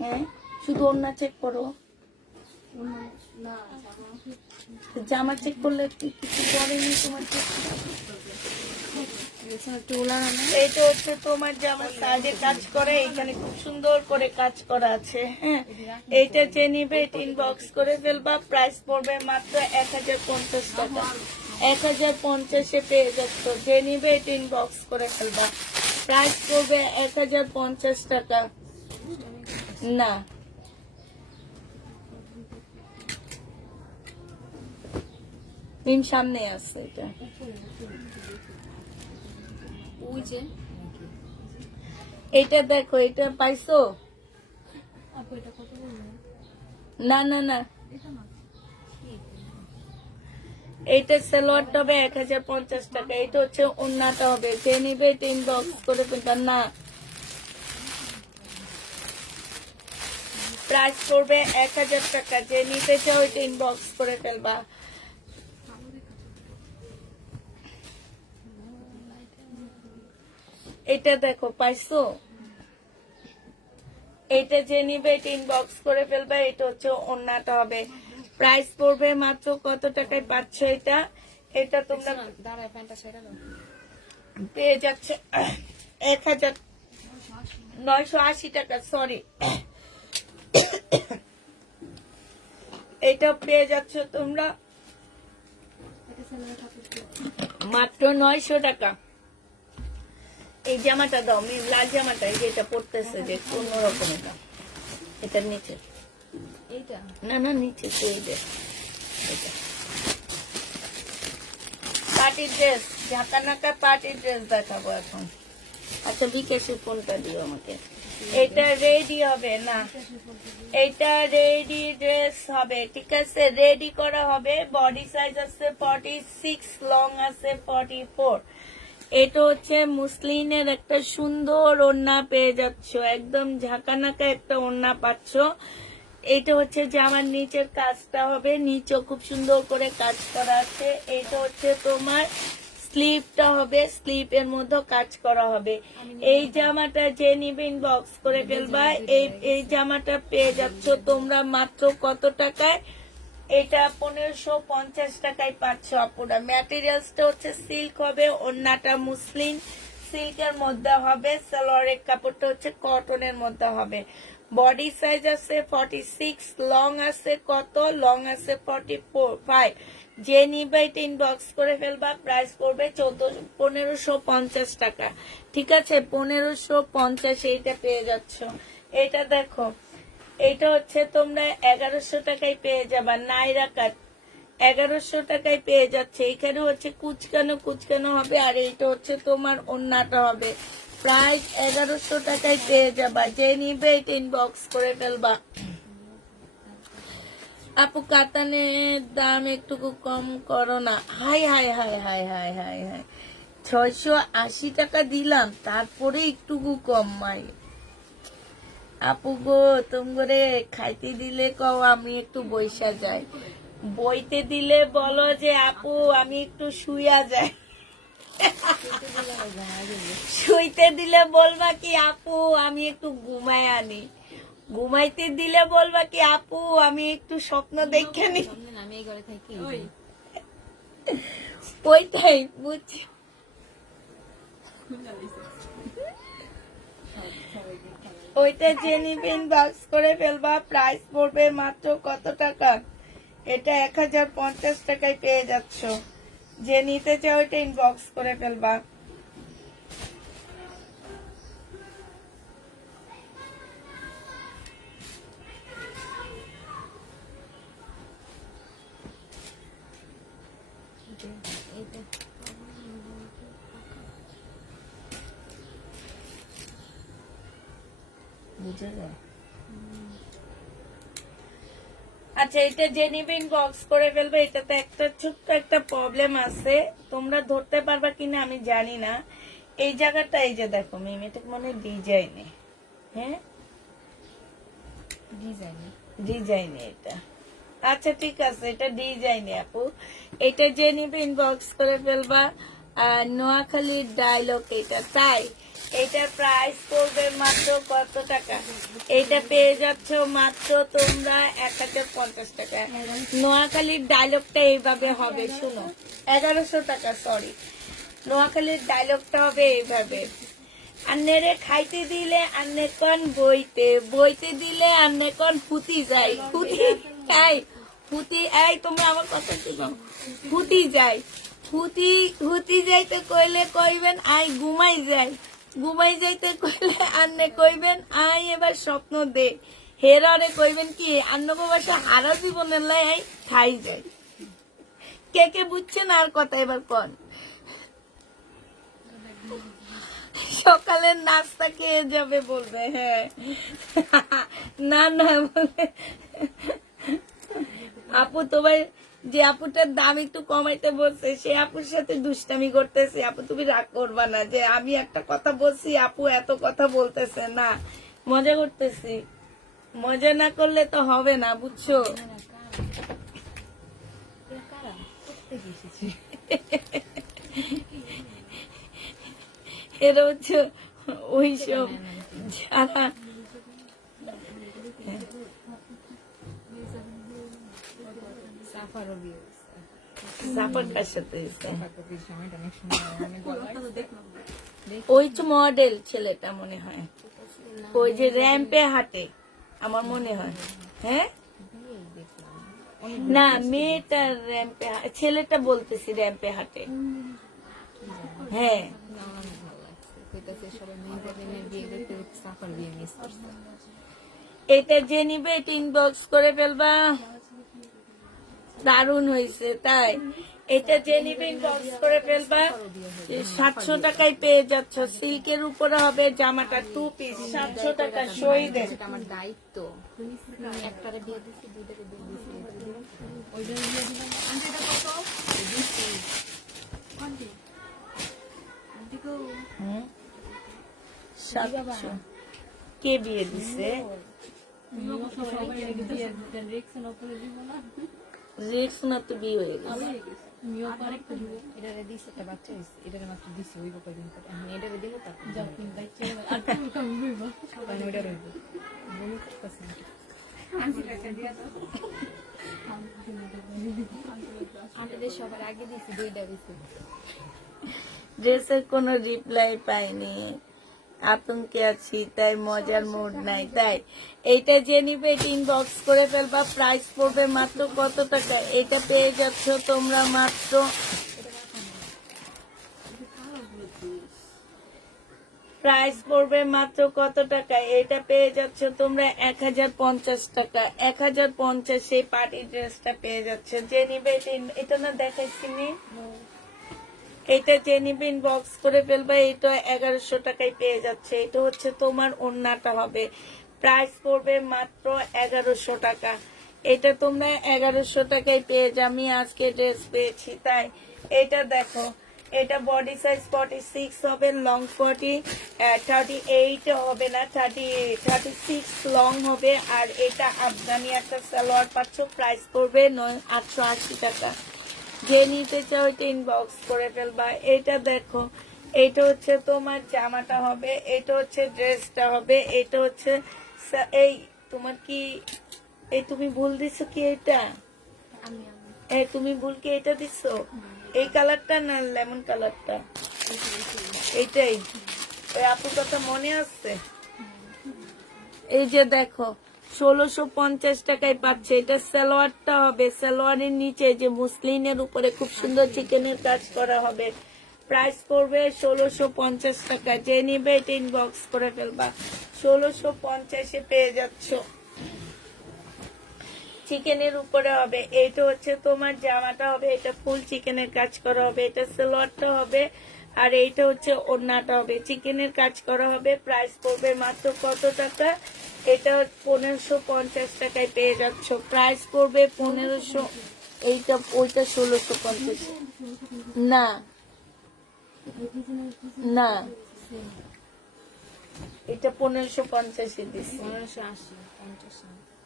হ্যাঁ, শুধু ওড়না চেক করো, জামা চেক করলে কিছু করেনি তোমার চেক। এইটা হচ্ছে তোমার জামা সাইডে কাজ করে, এখানে খুব সুন্দর করে কাজ করা আছে। হ্যাঁ, এইটা যে নিবে এটা ইনবক্স করে ফেলবা। প্রাইস পড়বে মাত্র 1050 টাকা। 1050 পেয়ে যাচ্ছ। যে নিবে এটা ইনবক্স করে ফেলবা। প্রাইস পড়বে 1050 টাকা। না, মিম সামনে আছে এটা। ওই যে এটা দেখো, এটা পাইছো? আপু এটা কত বলবো? না না না, এইটা সালোয়ারটা হবে 1050 টাকা। এটা হচ্ছে ওন্নাটা হবে, যে নিবে ইনবক্স করে ফেলবেন না, প্রাইস পড়বে 1000 টাকা। যে নিতে চাও এটা ইনবক্স করে ফেলবা। এটা দেখো পাইছো, এটা যে নিবে এটা ইনবক্স করে ফেলবা। এটা হচ্ছে ওন্নাটা হবে, প্রাইস পড়বে মাত্র কত টাকায় পাচ্ছ এটা? এটা তোমরা দাঁড়ায় প্যান্টটা ছেড়ে দাও। পেয়ে যাচ্ছে 1980 টাকা, সরি। এটা পেয়ে যাচ্ছ তোমরা মাত্র 900 টাকা। এই জামাটা দাও, লাল জামাটা, এই যে এটা পড়তেছে যে কোন রকম, এটার নিচে, এইটা না না নিচে তো এই যে এটা পার্টি ড্রেস, ঝাঁকা নাকা পার্টি ড্রেস দেখাবো এখন। আচ্ছা বিকাশের ফোনটা দিও আমাকে। এটা রেডি হবে না, এটা রেডি ড্রেস হবে, ঠিক আছে, রেডি করা হবে। বডি সাইজ আছে 46, লং আছে 44। এটা হচ্ছে মুসলিনের একটা সুন্দর ওড়না পেয়ে যাচ্ছ, একদম ঝাঁকানাকা একটা ওড়না পাচ্ছ। এটা হচ্ছে যে আমার নিচের কাজটা হবে, নিচেও খুব সুন্দর করে কাজ করা আছে। এটা হচ্ছে তোমার স্লিপটা হবে, স্লিপের মধ্যে কাজ করা হবে। এই জামাটা যে নিবে ইনবক্স করে ফেলবা। এই জামাটা পেয়ে যাচ্ছ তোমরা মাত্র কত টাকায়? এটা 1550 টাকায় পাচ্ছ আপুরা। ম্যাটেরিয়ালসটা হচ্ছে সিল্ক হবে, ওড়নাটা মুসলিন সিল্কের মধ্যে হবে, সালোয়ারের কাপড়টা হচ্ছে কটনের মধ্যে হবে। বডি সাইজ আছে 46, লং আছে কত? লং আছে 45। যে নিবে এটা ইনবক্স করে ফেলবা। প্রাইস পড়বে 1550 টাকা, ঠিক আছে, 1550 এইটা পেয়ে যাচ্ছ। এটা দেখো, এটা হচ্ছে তোমরা 1100 টাকায় পেয়ে যাবা। নাইরা কাট 1100 টাকায় পেয়ে যাচ্ছে। এখানে হচ্ছে কুচকানো হবে, আর এইটা হচ্ছে তোমার ওন্নাটা হবে। প্রাইস 1100 টাকায় পেয়ে যাবা। যে নিবে এটা ইনবক্স করে ফেলবা। আপু কাতানের দাম একটু কম করো না। High high high high high high high 680 টাকা দিলাম, তারপরে একটু কম মাই। আপু গো তোমরে খাইতে দিলে কও আমি একটু বইসা যাই, বইতে দিলে বলো যে আপু আমি একটু শুইয়া যাই। শুইতে দিলে বলবা কি আপু আমি একটু ঘুমায় আনি, ঘুমাইতে দিলে বলবা কি আপু আমি একটু স্বপ্ন দেখে নি। আমি এই ঘরে থাকি। ওইটাই বুঝছি। ওইটা যে নিবেন বক্স করে ফেলবা। প্রাইস পড়বে মাত্র কত টাকা? এটা 1050 টাকায় পেয়ে যাচ্ছ। যে নিতে চাও ওইটা ইনবক্স করে ফেলবা। বুঝে যায়। আচ্ছা এটা যে নিবে ইনবক্স করে ফেলবে। এটাতে একটা ছোট্ট একটা প্রবলেম আছে, তোমরা ধরতে পারবা কিনা আমি জানি না। এই জায়গাটা এই যে দেখো মিম, এটা মনে ডিজাইনে, হ্যাঁ ডিজাইনে এটা। আচ্ছা ঠিক আছে, এটা ডিজাইনে আপু। এটা যে নিবে ইনবক্স করে ফেলবা। আর নোয়াখালীর ডায়লগ এটা, তাই এটার প্রাইস পড়বে মাত্র কত টাকা? এটা পেয়ে যাচ্ছ মাত্র তোমরা 1050 টাকা। নোয়াখালীর ডায়লগটা এইভাবে হবে, শুনো, 1100 টাকা, সরি। নোয়াখালীর ডায়লগটা হবে এইভাবে, আন্নেরে খাইতে দিলে আন্নে কন বইতে, বইতে দিলে আন্নে কন ফুটি যাই, ফুটি এই ফুটি, এই তোমরা আমার কথা শুনো, ফুটি যাই, ফুটি যাইতে কইলে কইবেন আই ঘুমাই যাই, ঘুমাই যাইতে কইলে আন্নে কইবেন আই এবার স্বপ্ন দে, হেরারে কইবেন কি আন্নগো বাসা হারা জীবনের লাই আই খাই যাই। কে কে বুঝছেন আর কথা এবার কন? সকালের নাস্তা খেয়ে যাবে বলবে, হ্যাঁ না না বলে আপু তোমার যে আপুটার দাম একটু কমাইতে বলছে সে আপুর সাথে দুষ্টামি করতেছে। আপু তুমি রাগ করবা না যে আমি একটা কথা বলছি আপু এত কথা বলতেছে, না মজা করতেছি, মজা না করলে তো হবে না বুঝছো। এরা হচ্ছে ওইসব যারা সাফারও বিয়ে সাপারটার সাথে হয়েছে। সময়টা অনেক সময় ওই তো মডেল ছেলেটা মনে হয়, ওই যে র্যাম্পে হাঁটে আমার মনে হয়। হ্যাঁ না মেয়েটা র্যাম্পে, ছেলেটা বলতেছি র্যাম্পে হাঁটে। হ্যাঁ অনেক ভালো লাগছে, কইতাছে সবাই মেয়েদের বিয়ে দেখতে সাফার বিয়ে মিস করছে। এটা যে নিবে এটা ইনবক্স করে ফেলবা, দারুণ হয়েছে তাই। এটা যে নিবে ইনবক্স করে ফেলবা, 700 টাকায় পেয়ে যাচ্ছ। সিল্কের উপরে হবে জামাটা 2 পিস 700 টাকা শহীদের। সেটা আমার দায়িত্ব, একটারে বিয়ে দিচ্ছি দুইটারে বিয়ে দিচ্ছি, ওইটারে বিয়ে দিলাম। আন্টি এটা কত? দিচ্ছি আন্টি, আন্টি কো 700 কে বিয়ে দিছে? রিক্স না তো বিয়ে হয়ে গেছে। এটারে দিচ্ছি, একটা বাচ্চা হয়েছে, এটারে মাত্র দিচ্ছি ওই কয়দিন পরে। আমি এটারে দিব তারপর ওইটা রইব। বমি করতেছে আন্টিদের সবার আগে দিচ্ছি, দুইটা দিচ্ছি। ড্রেসের কোনো রিপ্লাই পাইনি, আতঙ্কে আছি তাই মজার মুড নাই তাই। এইটা যে নিবে এটা ইনবক্স করে ফেলবা। প্রাইস পড়বে মাত্র কত টাকা? এটা পেয়ে যাচ্ছ তোমরা মাত্র প্রাইস পড়বে মাত্র কত টাকা? এটা পেয়ে যাচ্ছ তোমরা 1050 টাকা। 1050 সেই পার্টি ড্রেসটা পেয়ে যাচ্ছ। যে নিবে এটা না দেখাইছি নি, এটা যে নিবে ইনবক্স করে ফেলবা। এটা 1100 টাকায় পেয়ে যাচ্ছে। এটা হচ্ছে তোমার ওড়নাটা হবে। প্রাইস পড়বে মাত্র 1100 টাকা। এটা তোমরা 1100 টাকায় পেয়ে যা। আমি আজকে ড্রেস পেয়েছি তাই। এটা দেখো, এটা বডি সাইজ 46 হবে, লং 38 হবে না 36 লং হবে। আর এটা আফগানি একটা সালোয়ার পাচ্ছ। প্রাইস পড়বে 880 টাকা। যে নিতে চাও এটা ইনবক্স করে ফেলবা। এটা দেখো, এটা হচ্ছে তোমার জামাটা হবে, এটা হচ্ছে ড্রেসটা হবে, এটা হচ্ছে এই তোমার কি এই তুমি ভুল দিছো কি? এটা এই তুমি ভুল কি এটা দিছো? এই কালারটা না লেমন কালারটা? এইটাই। ওই আপুর কথা মনে আছে? এই যে দেখো 1650 টাকায় পাচ্ছে। এটা সালোয়ারটা হবে, সালোয়ারের নিচে যে মুসলিনের উপরে খুব সুন্দর চিকেনের কাজ করা হবে। প্রাইস পড়বে 1650 টাকা। যে নিবে এটা ইনবক্স করে ফেলবা। 1650 পেয়ে যাচ্ছ। চিকেনের উপরে হবে। এটা হচ্ছে তোমার জামাটা হবে, এটা ফুল চিকেনের কাজ করা হবে। এটা সালোয়ারটা হবে আর এইটা হচ্ছে ওড়নাটা হবে, চিকেনের কাজ করা হবে। প্রাইস পড়বে মাত্র কত টাকা? এটা 1550 টাকায় পেয়ে যাচ্ছ। প্রাইস পড়বে 1500। এইটা ওইটা 1650। না না এটা 1550 দিচ্ছি।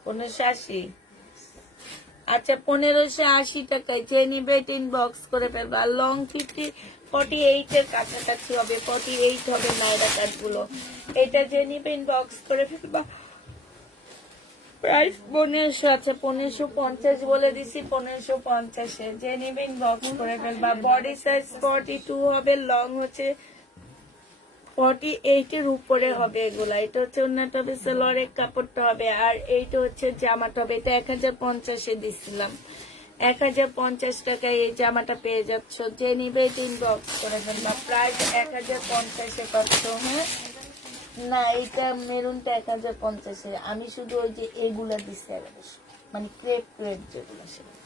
1580। আচ্ছা 1580 টাকায় যে নিবে এটা ইনবক্স করে ফেলবা। লং 48 এর কাছাকাছি হবে, 48 হবে নাইরা কাট গুলো। এটা যে নিবে ইনবক্স করে ফেলবা। প্রাইস 1500 আছে, 1550 বলে দিছি। 1550 যে নিবে ইনবক্স করে ফেলবা। বডি সাইজ 42 হবে, লং হচ্ছে 48 এর উপরে হবে এগুলা। এটা হচ্ছে ওন্নাটা হবে, সালোয়ারের কাপড়টা হবে আর এইটা হচ্ছে জামাটা হবে। এটা 1050 দিছিলাম। 1050 টাকায় এই জামাটা পেয়ে যাচ্ছ। যে নিবে এটা ইনবক্স করে ফেলবা। প্রাইস 1050 পাচ্ছ। হ্যাঁ না এইটা মেরুনটা 1050। আমি শুধু ওই যে এগুলা দিচ্ছি 1100, মানে ক্রেপ যেগুলো সেগুলো।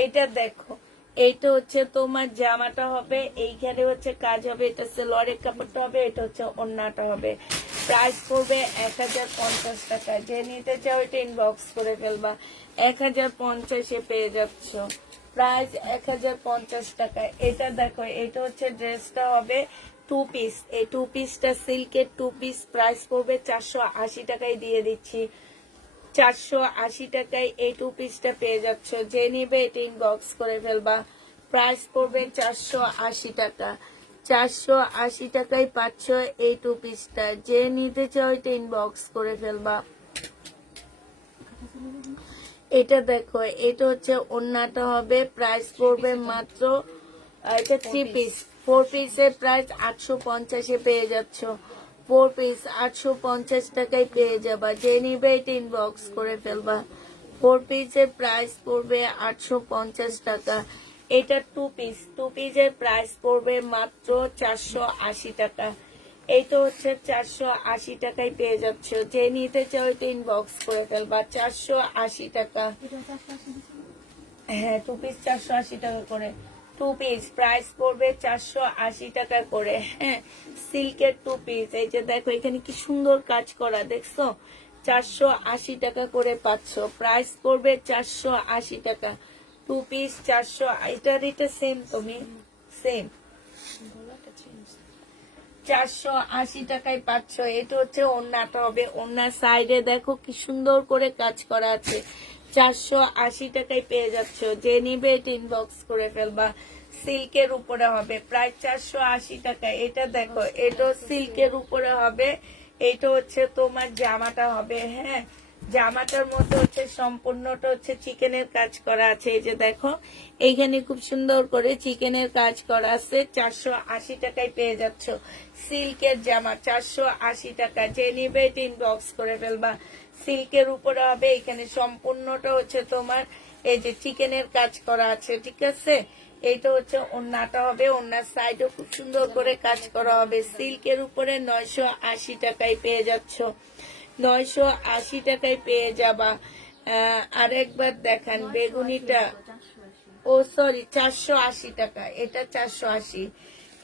এইটা দেখো, এইটা হচ্ছে তোমার জামাটা হবে, এইখানে হচ্ছে কাজ হবে, এটা সালোয়ারের কাপড়টা হবে, এটা হচ্ছে ওড়নাটা হবে। প্রাইস পড়বে 1050 টাকা। যে নিতে চাও এটা ইনবক্স করে ফেলবা। 1050-এ পেয়ে যাচ্ছ, প্রাইস 1050 টাকা। এটা দেখো, এটা হচ্ছে ড্রেসটা হবে 2 পিস। এই 2 পিসটা সিল্কের 2 পিস, প্রাইস পড়বে 480 টাকায় দিয়ে দিচ্ছি। 480 টাকায় এই 2 পিসটা পেয়ে যাচ্ছ। যে নিবে এটা ইনবক্স করে ফেলবা। প্রাইস পড়বে 480 টাকা। 480 টাকায় পাচ্ছ এই 2 পিসটা। যে নিতে চাও এটা ইনবক্স করে ফেলবা। এটা দেখো, এটা হচ্ছে ওড়নাটা হবে, প্রাইস পড়বে মাত্র, এটা 3 পিস। 4 পিসের প্রাইস 850-এ পেয়ে যাচ্ছ। 4 পিস 850 টাকায় পেয়ে যাবা। যে নিবে এটা ইনবক্স করে ফেলবা। 4 পিসের প্রাইস পড়বে 850 টাকা। এটা 2 পিস, 2 পিসের প্রাইস পড়বে মাত্র 480 টাকা। এইটা হচ্ছে 480 টাকায় পেয়ে যাচ্ছ। যে নিতে চাও এটা ইনবক্স করে ফেলবা। 480 টাকা। হ্যাঁ, 2 পিস 480 টাকা করে। 2 পিস প্রাইস পড়বে 480 টাকা করে। হ্যাঁ, সিল্কের 2 পিস। এই যে দেখো, এখানে কি সুন্দর কাজ করা, দেখছো? 480 টাকা করে পাচ্ছ। প্রাইস পড়বে 480 টাকা। 2 পিস 400। এটার এটা সেম, তুমি সেম 480 টাকায় পাচ্ছ। এটা হচ্ছে ওড়নাটা হবে। ওড়নার সাইডে দেখো কি সুন্দর করে কাজ করা আছে। 480 টাকায় পেয়ে যাচ্ছ। যে নিবে এটা ইনবক্স করে ফেলবা। সিল্কের উপরে হবে, প্রায় 480 টাকা। এটা দেখো, এটা সিল্কের উপরে হবে। এটা হচ্ছে তোমার জামাটা হবে। হ্যাঁ, জামাটার মধ্যে হচ্ছে সম্পূর্ণটা হচ্ছে চিকেনের কাজ করা আছে। এই যে দেখো, এইখানে খুব সুন্দর করে চিকেনের কাজ করা আছে। 480 টাকায় পেয়ে যাচ্ছ সিল্কের জামা। 480 টাকা। যে নিবে এটা ইনবক্স করে ফেলবা। সিল্কের উপরে হবে, এখানে সম্পূর্ণটা হচ্ছে তোমার এই যে চিকেনের কাজ করা আছে, ঠিক আছে? এইটা হচ্ছে ওড়নাটা হবে। ওড়নার সাইডও খুব সুন্দর করে কাজ করা হবে। সিল্কের উপরে 980 টাকায় পেয়ে যাচ্ছ। 980 টাকায় পেয়ে যাবা। আরেকবার দেখান বেগুনিটা। ও সরি, 480 টাকা। এটা 480।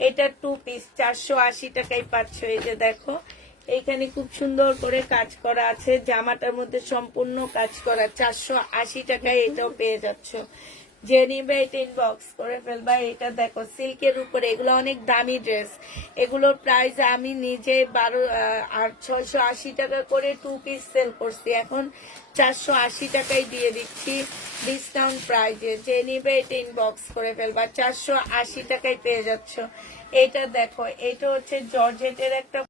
এটা 2 পিস 480 টাকায় পাচ্ছ। এই যে দেখো, এইখানে খুব সুন্দর করে কাজ করা আছে। জামাটার মধ্যে সম্পূর্ণ কাজ করা। 480 টাকায় এটাও পেয়ে যাচ্ছ। যে নিবে এটা ইনবক্স করে ফেলবা। এটা দেখো, সিল্কের উপরে, এগুলো অনেক দামি ড্রেস। এগুলোর প্রাইস আমি নিজে 680 টাকা করে 2 পিস সেল করছি। এখন 480 টাকায় দিয়ে দিচ্ছি ডিসকাউন্ট প্রাইজে। যে নিবে এটা ইনবক্স করে ফেলবা। 480 টাকায় পেয়ে যাচ্ছ। এটা দেখো, এটা হচ্ছে জর্জেটের একটা